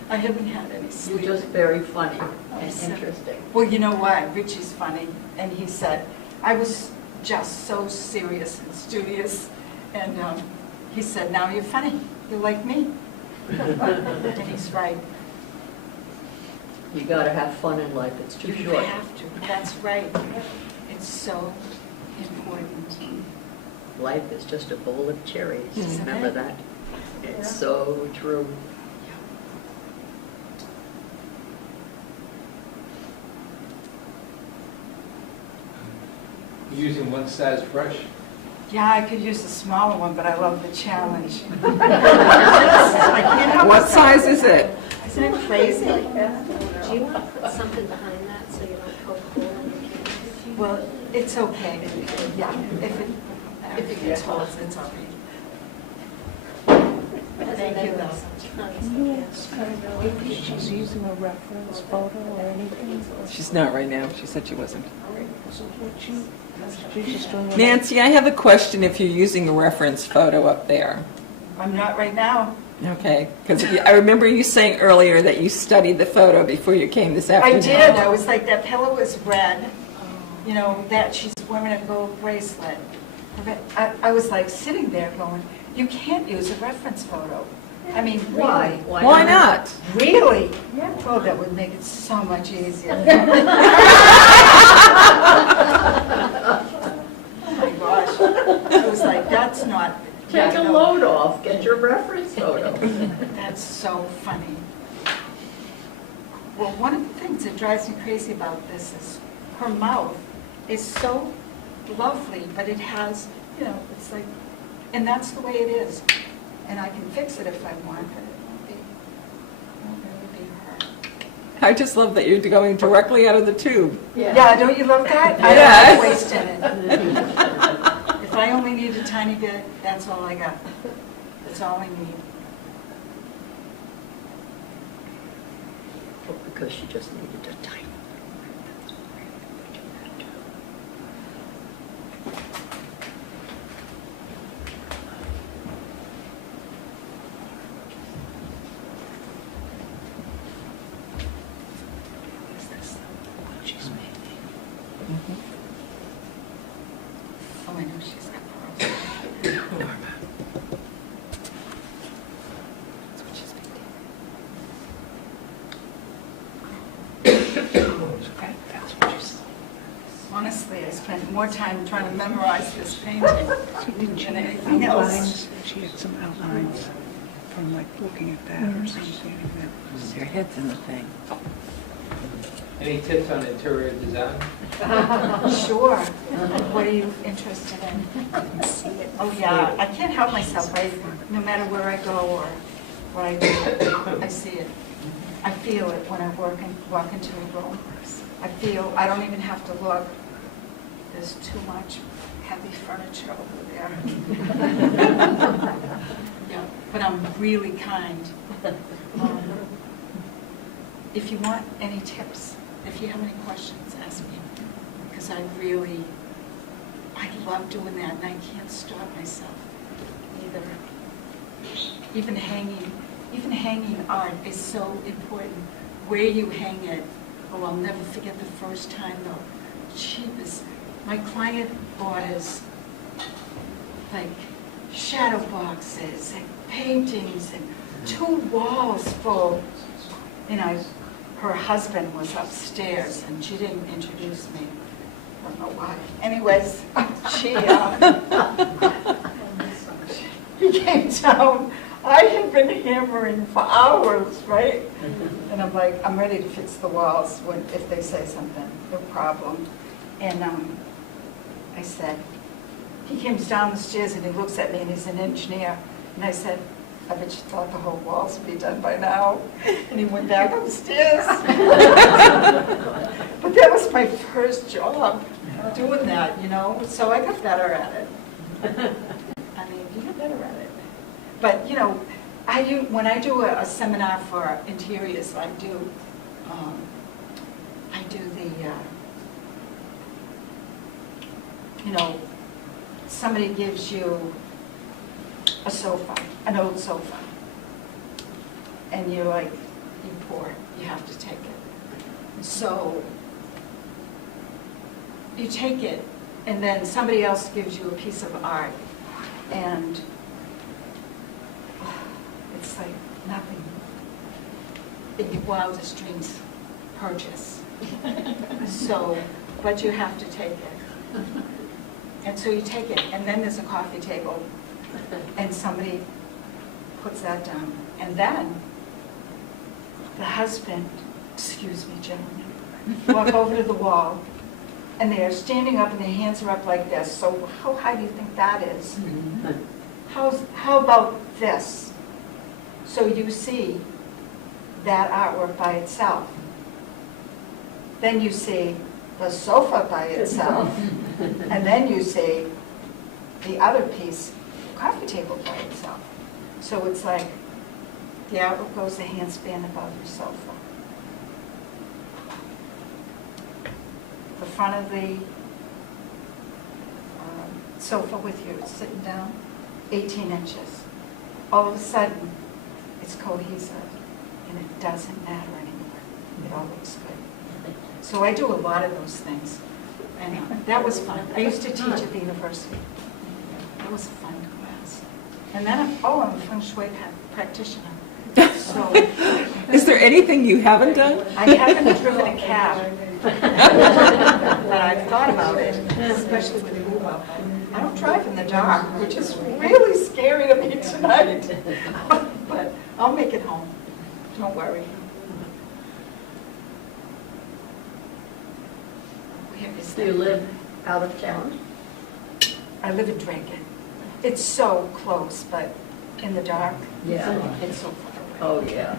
I haven't had any You're sleep. just very funny and so- interesting. Well, you know why? Richie's funny, and he said, I was just so serious and studious, and he said, now you're funny. You're like me. And he's right. You gotta have fun in life, it's too You short. have to. That's right. It's so important. Life is just a bowl of cherries, Isn't remember it? that? It's so true. You're using one size brush. Yeah, I could use a smaller one, but I love the challenge. I can't help What myself. size is it? Isn't it crazy? Do you want to put something behind that so you don't poke a hole in the canvas? Well, it's okay. Yeah, if it gets holes, it's all right. Thank you, though. She's using a reference photo or anything? She's not right now. She said she wasn't. She's just doing a... Nancy, I have a question if you're using a reference photo up there. I'm not right now. Okay, because I remember you saying earlier that you studied the photo before you came this I afternoon. did. I was like, that pillow is red. You know, that she's wearing a gold bracelet. I was like sitting there going, you can't use a reference photo. I mean, Why? really? Why not? Really? Oh, that would make it so much easier. Oh my gosh. I was like, that's not. Take a load off, get your reference photo. That's so funny. Well, one of the things that drives me crazy about this is her mouth is so lovely, but it has, you know, it's like, and that's the way it is. And I can fix it if I want, but it won't really be her. I just love that you're going directly out of the tube. Yeah, don't you love that? I Yes. don't waste in it. If I only need a tiny bit, that's all I got. That's all I need. Because she just needed a tiny. Is this what she's making? Mm-hmm. Oh, I know she's got pearls. That's what she's making. Honestly, I spent more time trying to memorize this painting So didn't she than have anything else. outlines? She had some outlines from like looking at that or something. Their head's in the thing. Any tips on interior design? Sure. What are you interested in? Oh, yeah, I can't help myself. No matter where I go or what I do, I see it. I feel it when I walk into a room. I feel, I don't even have to look. There's too much heavy furniture over there. Yeah, but I'm really kind. If you want any tips, if you have any questions, ask me. Because I love doing that, and I can't stop myself either. Even hanging art is so important. Where you hang it, oh, I'll never forget the first time the cheapest. My client orders like shadow boxes and paintings and 2 walls full. And her husband was upstairs and she didn't introduce me. don't know why. Anyways, he came down. I had been hammering for hours, right? And I'm like, I'm ready to fix the walls if they say something, no problem. And I said, he comes down the stairs and he looks at me and he's an engineer. And I said, I bet you thought the whole walls would be done by now. And he went back upstairs. But that was my first job, doing that, you know? So I got better at it. I mean, you get better at it. But, you know, when I do a seminar for interiors, I do the, you know, somebody gives you a sofa, an old sofa, and you're like, you poor, you have to take it. So you take it, and then somebody else gives you a piece of art, and it's like nothing in your wildest dreams purchase. So, but you have to take it. And so you take it, and then there's a coffee table, and somebody puts that down. And then the husband, excuse me, gentlemen, walk over to the wall, and they are standing up and their hands are up like this. So how high do you think that is? How about this? So you see that artwork by itself. Then you see the sofa by itself. And then you see the other piece, the coffee table by itself. So it's like the artwork goes the handspan above your sofa. The front of the sofa with you sitting down, 18 inches. All of a sudden, it's cohesive, and it doesn't matter anymore. It all looks good. So I do a lot of those things, and that was fun. I used to teach at the university. That was a fun class. And then, I'm a feng shui practitioner. So, Is there anything you haven't done? I haven't driven a cab, but I've thought about it, especially with Uber. I don't drive in the dark, which is really scary to me tonight. But I'll make it home. Don't worry. Where is Do you that? live out of town? I live in Draken. It's so close, but in the dark, Yeah. it's so far away. Oh, yeah.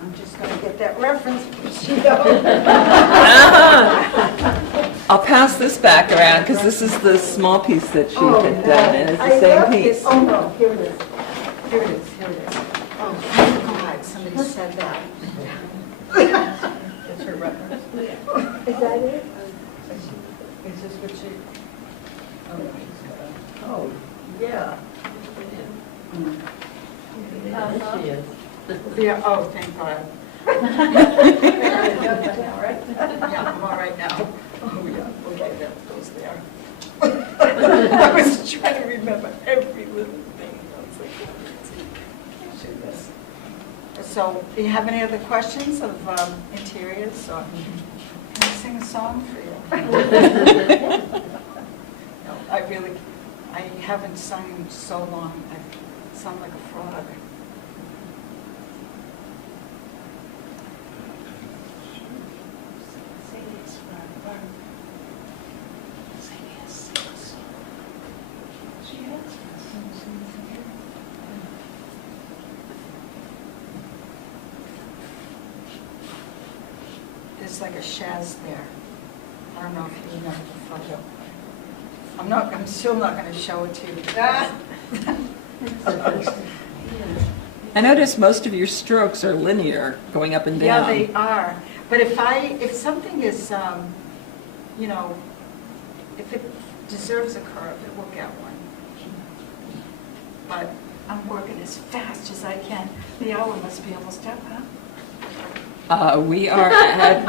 I'm just going to get that reference. I'll pass this back around because this is the small piece that she had done, and it's the same piece. Oh, no, here it is. Here it is, here it is. Oh, thank God, somebody said that. That's her reference. Is that it? Is this what she? Oh, yeah. There she is. Yeah, oh, thank God. Yeah, I'm all right now. Oh, yeah, okay, that goes there. I was trying to remember every little thing. I was like, can't do this. So, do you have any other questions of interiors, or can I sing a song for you? No, I haven't sung in so long. I sound like a frog. There's like a Shaz there. I don't know if you remember the photo. I'm still not going to show it to you. I notice most of your strokes are linear, going up and Yeah, down. they are. But if something is, you know, if it deserves a curve, it will get one. But I'm working as fast as I can. The hour must be almost up, huh? We are at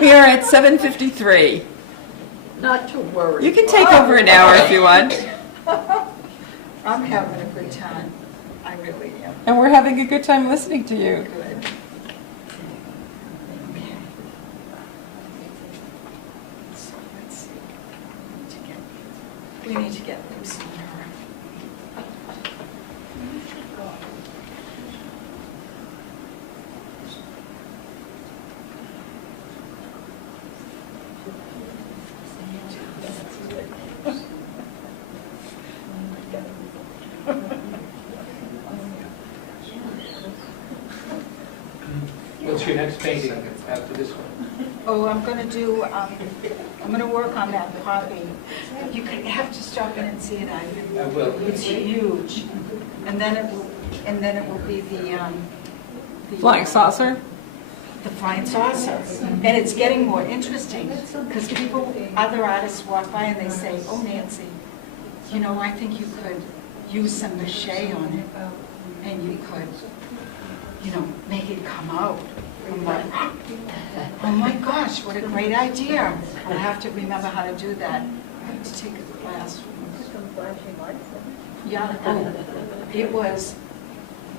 we are at 7:53. Not to worry. You can take over an hour if you want. I'm having a good time. I really am. And we're having a good time listening to you. Good. We need to get loose on her. What's your next painting after this one? Oh, I'm gonna do, I'm gonna work on that copy. You could have to stop in and see it, Ivy. I will. It's huge. And then it will be the Flying saucer? the flying saucer. And it's getting more interesting, because other artists walk by and they say, oh, Nancy, you know, I think you could use some mache on it, and you could, you know, make it come out. I'm like, oh my gosh, what a great idea. I'll have to remember how to do that. I have to take a class. Yeah, oh, it was,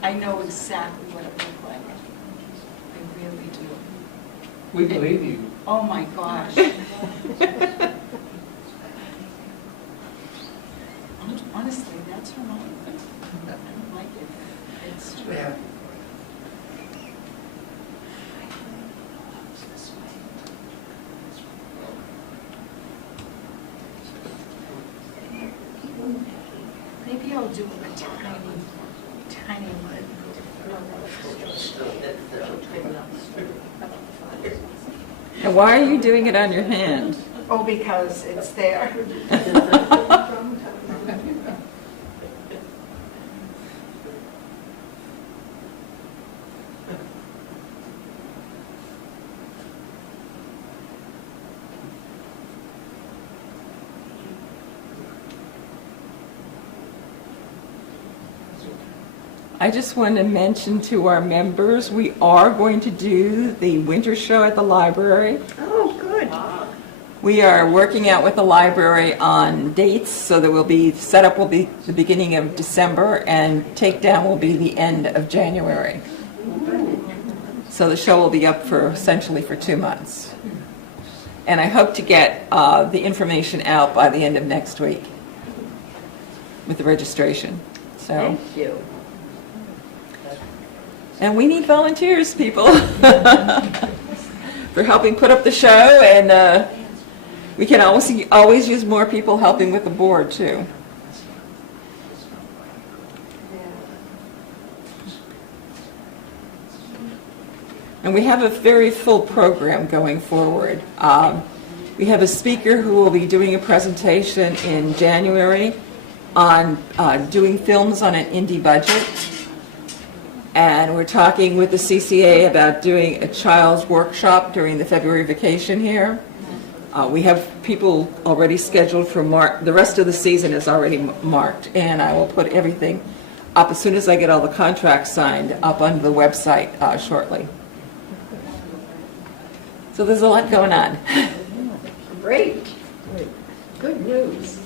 I know exactly what it looked like. I really do. We believe you. Oh my gosh. Honestly, that's her own. I don't like it. It's true. Yeah. Maybe I'll do a tiny one. And why are you doing it on your hand? Oh, because it's there. I just want to mention to our members, we are going to do the winter show at the library. Oh, good. We are working out with the library on dates, so there will be, setup will be the beginning of December, and takedown will be the end of January. So the show will be up for, essentially for 2 months. And I hope to get the information out by the end of next week with the registration. So. Thank you. And we need volunteers, people, for helping put up the show, and we can always use more people helping with the board, too. And we have a very full program going forward. We have a speaker who will be doing a presentation in January on doing films on an indie budget. And we're talking with the CCA about doing a child's workshop during the February vacation here. We have people already scheduled for the rest of the season is already marked, and I will put everything up as soon as I get all the contracts signed up on the website shortly. So there's a lot going on. Great. Good news.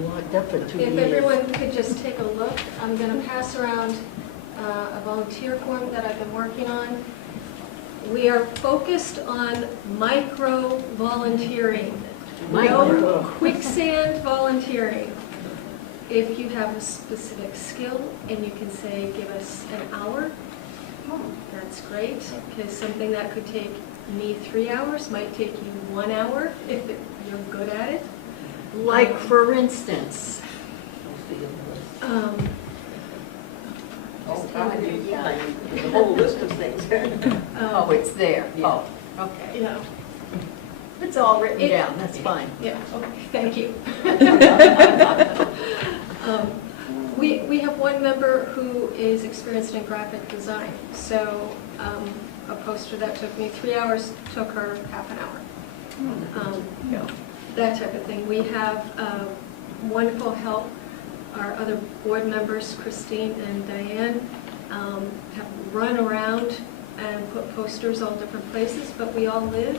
Locked up for 2 If years. everyone could just take a look, I'm going to pass around a volunteer form that I've been working on. We are focused on micro volunteering. No quicksand volunteering. If you have a specific skill and you can say, give us an hour, that's great, because something that could take me 3 hours might take you 1 hour if you're good at it. Like, for instance. There's a whole list of things. Oh, it's there. Oh, okay. Yeah. It's all written down, that's fine. Yeah, okay, thank you. We have one member who is experienced in graphic design, so a poster that took me 3 hours took her half an hour. That type of thing. We have wonderful help. Our other board members, Christine and Diane, have run around and put posters all different places, but we all live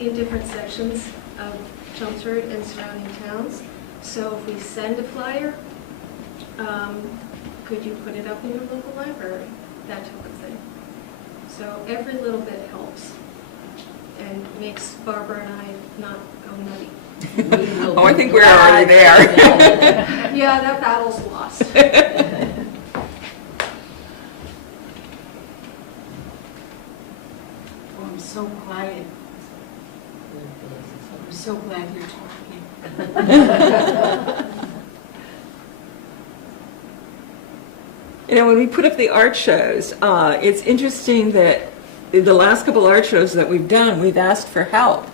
in different sections of Chelmsford and surrounding towns. So if we send a flyer, could you put it up in your local library? That type of thing. So every little bit helps and makes Barbara and I not go nutty. Oh, I think we're already there. Yeah, that battle's lost. Oh, I'm so quiet. I'm so glad you're talking. You know, when we put up the art shows, it's interesting that the last couple art shows that we've done, we've asked for help.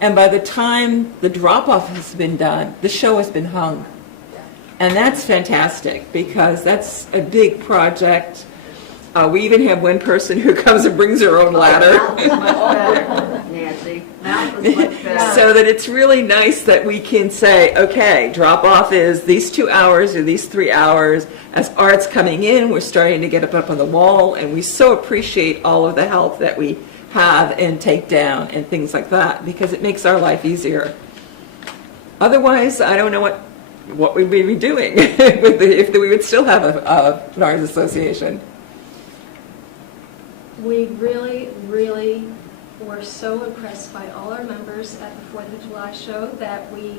And by the time the drop-off has been done, the show has been hung. And that's fantastic, because that's a big project. We even have one person who comes and brings her own ladder. Nancy, that was much better. So that it's really nice that we can say, okay, drop-off is these 2 hours or these 3 hours. As art's coming in, we're starting to get up on the wall, and we so appreciate all of the help that we have and take down and things like that, because it makes our life easier. Otherwise, I don't know what we'd be doing if we would still have an arts association. We really, really were so impressed by all our members at the 4th of July show that we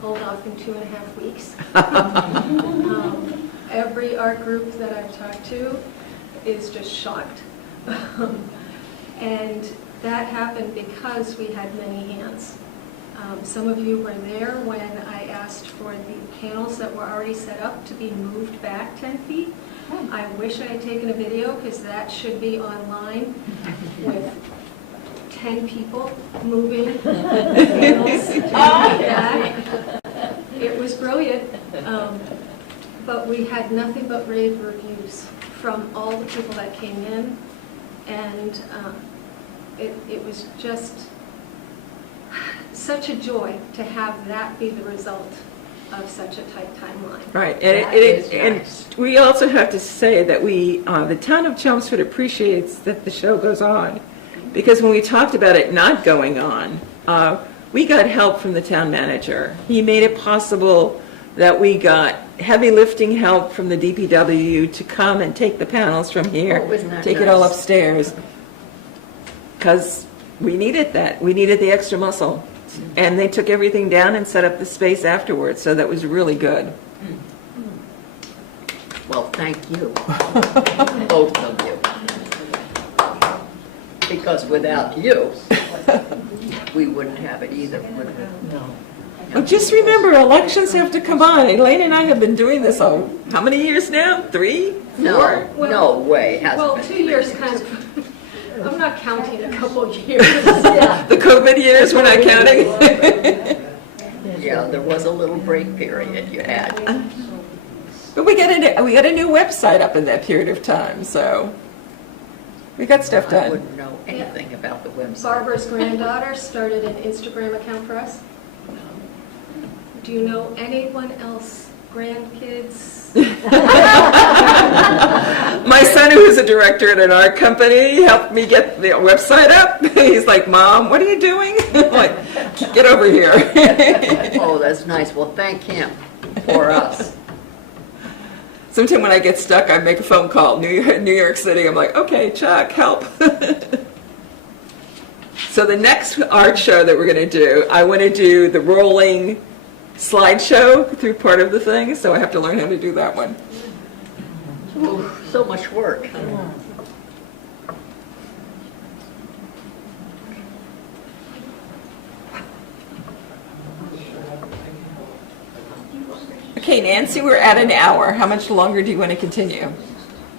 pulled off in 2.5 weeks. Every art group that I've talked to is just shocked. And that happened because we had many hands. Some of you were there when I asked for the panels that were already set up to be moved back 10 feet. I wish I had taken a video, because that should be online with 10 people moving panels 10 feet back. It was brilliant, but we had nothing but rave reviews from all the people that came in, and it was just such a joy to have that be the result of such a tight timeline. Right, And we also have to say that the town of Chelmsford appreciates that the show goes on, because when we talked about it not going on, we got help from the town manager. He made it possible that we got heavy lifting help from the DPW to come and take the panels from here, Oh, isn't that take it all nice? upstairs, because we needed that. We needed the extra muscle. And they took everything down and set up the space afterwards, so that was really good. Well, thank you, both of you. Because without you, we wouldn't have it either, would we? No. Well, just remember, elections have to come on. Elaine and I have been doing this, how many years now? 3? 4? No, no way, Well, hasn't 2 years kind of, I'm not counting a couple years. The COVID years, we're not counting? Yeah, there was a little break period you had. But we got a new website up in that period of time, so we got stuff I done. wouldn't know anything about the website. Barbara's granddaughter started an Instagram account for us. Do you know anyone else, grandkids? My son, who's a director at an art company, helped me get the website up. He's like, Mom, what are you doing? I'm like, get over here. Oh, that's nice. Well, thank him for us. Sometime when I get stuck, I make a phone call. New York City. I'm like, okay, Chuck, help. So the next art show that we're going to do, I want to do the rolling slideshow through part of the thing, so I have to learn how to do that one. Ooh, so much work. Okay, Nancy, we're at an hour. How much longer do you want to continue?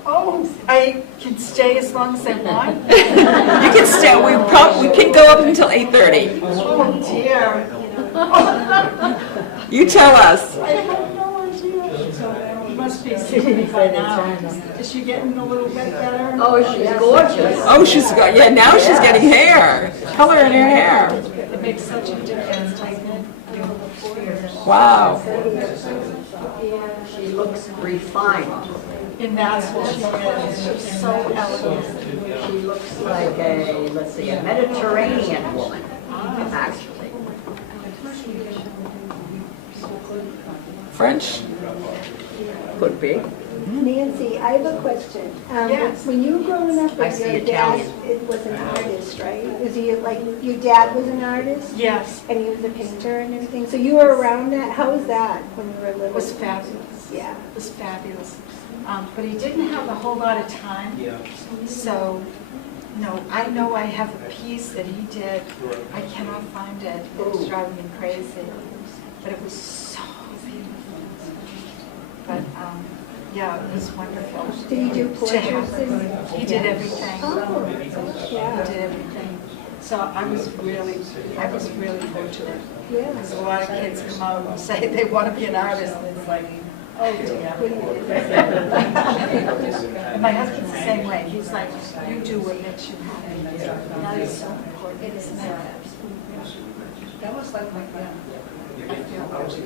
Oh, I can stay as long as I want. You can stay. We can go up until 8:30. Oh, dear. You tell us. I have no idea. You must be 65 now. Is she getting a little bit better? Oh, she's gorgeous. Oh, now she's getting hair. Color in her hair. It makes such a difference, doesn't it? Wow. She looks refined. And that's what she is. She's so elegant. She looks like a, let's see, a Mediterranean woman, actually. French? Could be. Nancy, I have a question. Yes. When you were growing up, I see your dad Italian. was an artist, right? Was he like, your dad was an artist? Yes, And he was a painter and everything? So you were around that? How was that when you were little? it was fabulous. Yeah. It was fabulous. But he didn't have a whole lot of time. Yeah. So, no, I know I have a piece that he did. I cannot find it. It's driving me crazy. But it was so beautiful. But, yeah, it was wonderful. Did he do to have. portraits? And- He did everything. Oh, He yeah. did everything. So I was really fortunate. Yeah. Because a lot of kids come out and say they want to be an artist, and it's like, oh, dear. And my husband's the same way. He's like, you do what makes you happy. That is so important, isn't it? That was like my dad. I feel blessed. You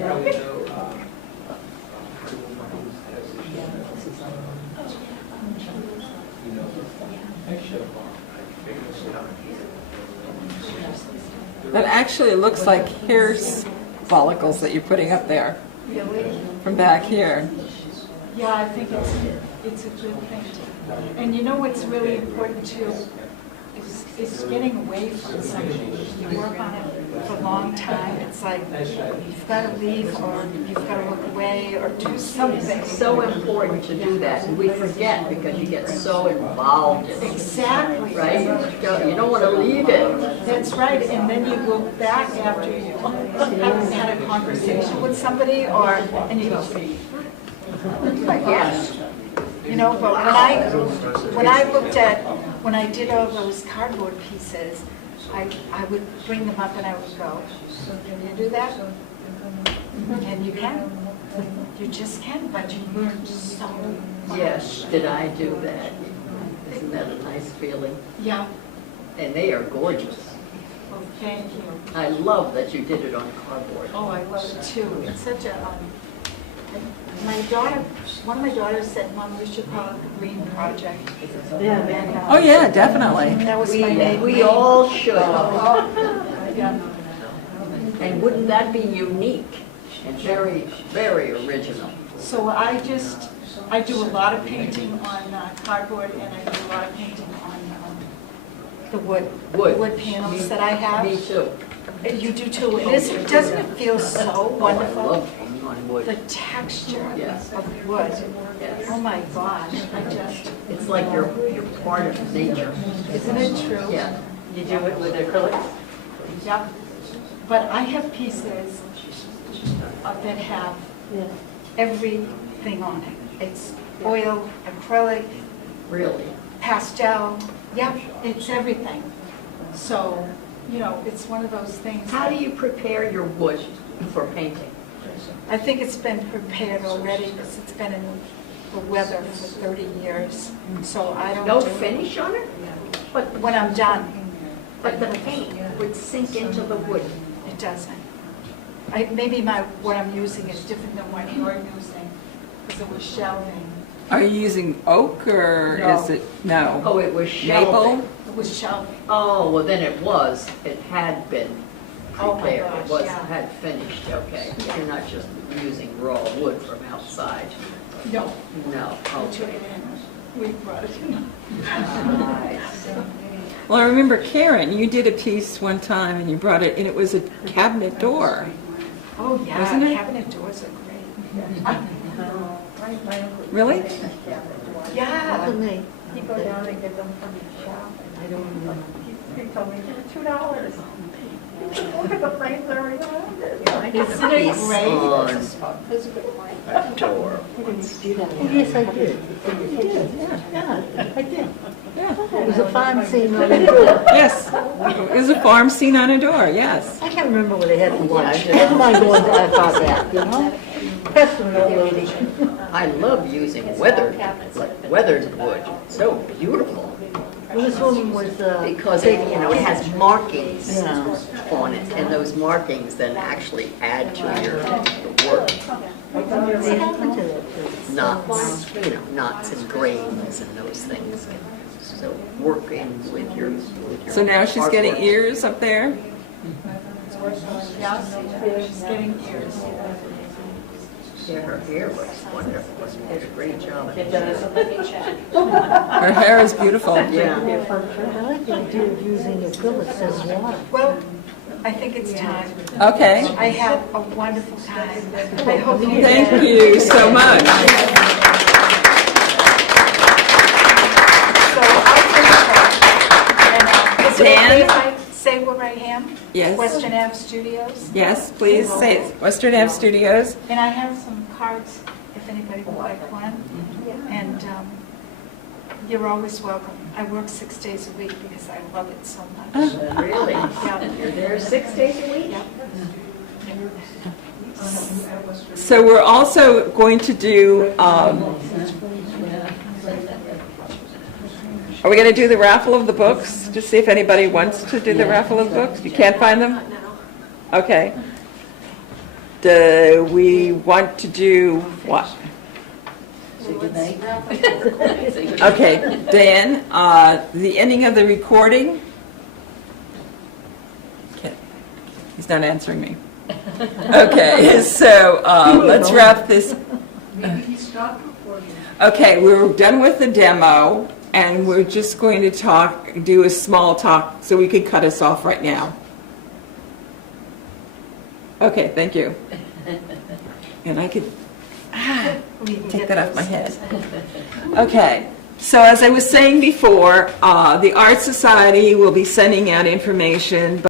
probably know, you know, That actually looks like hair follicles that you're putting up there Really? from back here. Yeah, I think it's a good thing. And you know what's really important too? Is getting away from something. You work on it for a long time, it's like you've got to leave or you've got to look away or do something. It's so important to do that, and we forget because you get so involved in it, Exactly. right? You don't want to leave it. That's right, and then you look back after you haven't had a conversation with somebody and you go, yes. You know, but when I did all those cardboard pieces, I would bring them up and I would go, can you do that? And you can. You just can, but you learn so much. Yes, did I do that? Isn't that a nice feeling? Yeah. And they are gorgeous. Well, thank you. I love that you did it on cardboard. Oh, I love it too. It's such a, my daughter, one of my daughters said, Mom, we should call it the Green Project. Yeah. And, Oh, yeah, definitely. that was my name. We all should. Yeah. And wouldn't that be unique and very, very original? So I do a lot of painting on cardboard and I do a lot of painting on the wood panels that I have. Me too. You do too. Doesn't it feel so I wonderful? love painting on wood. The texture Yes. of wood. Yes. Oh my gosh, It's like you're part of nature. isn't it true? Yeah. You do it with acrylics? Yep. But I have pieces that have everything on it. It's oil, acrylic, Really? pastel. Yep, it's everything. So, you know, it's one of those things. How do you prepare your wood for painting? I think it's been prepared already because it's been in the weather for 30 years. So I don't No do finish on it? But when I'm done, But the paint would sink into the wood. it doesn't. Maybe what I'm using is different than what you're using because it was shelving. Are you using oak or No. is it, no? Oh, it was shelving. Maple? It was shelving. Oh, well, then it had been Oh my prepared. gosh, It was, yeah. had finished, okay. You're not just using raw wood from outside. No, No, I took okay. it in. We brought it in. Right. Well, I remember Karen, you did a piece one time and you brought it, and it was a cabinet door. Oh, yeah, Wasn't it? cabinet doors are great. Really? Yeah. me. You go down and get them from the shop. I don't know. He told me, $2. Look at the frames that are around it. Isn't it great? On That's a good point. a door. Yes, I did. You did, yeah, I did. Yeah. It was a farm scene on the door. Yes. It was a farm scene on a door, yes. I can't remember what they had for lunch. Never mind going about that, you know? That's an old lady. I love using weathered wood. So beautiful. Well, this woman was, Because it, it has markings Yeah. on it, and those markings then actually add to your work. they happened to it. Knots, knots and grains and those things. So working with your So now she's getting artwork. ears up there? Yeah, she's getting ears. Yeah, her hair looks wonderful. She did a great job. It does. Her hair is beautiful. Yeah. I like the idea of using a quill that says water. Well, I think it's time. Okay. I had a wonderful time. I hope you Thank you so much. So I'll take and, is it Dan? okay if I say where I am? Yes. Western Ave Studios. Yes, please say Western Ave Studios. And I have some cards if anybody would like one. And you're always welcome. I work 6 days a week because I love it so much. Really? Yeah. You're there 6 days a week? Yeah. So we're also going to do, are we going to do the raffle of the books? To see if anybody wants to do the raffle of books? You can't find them? Not now. Okay. Do we want to do what? Okay, Dan, the ending of the recording? Okay. He's not answering me. Okay, so let's wrap this. Maybe he stopped recording. Okay, we're done with the demo, and we're just going to do a small talk, so we could cut us off right now. Okay, thank you. And I could take that off my head. Okay, so as I was saying before, the Art Society will be sending out information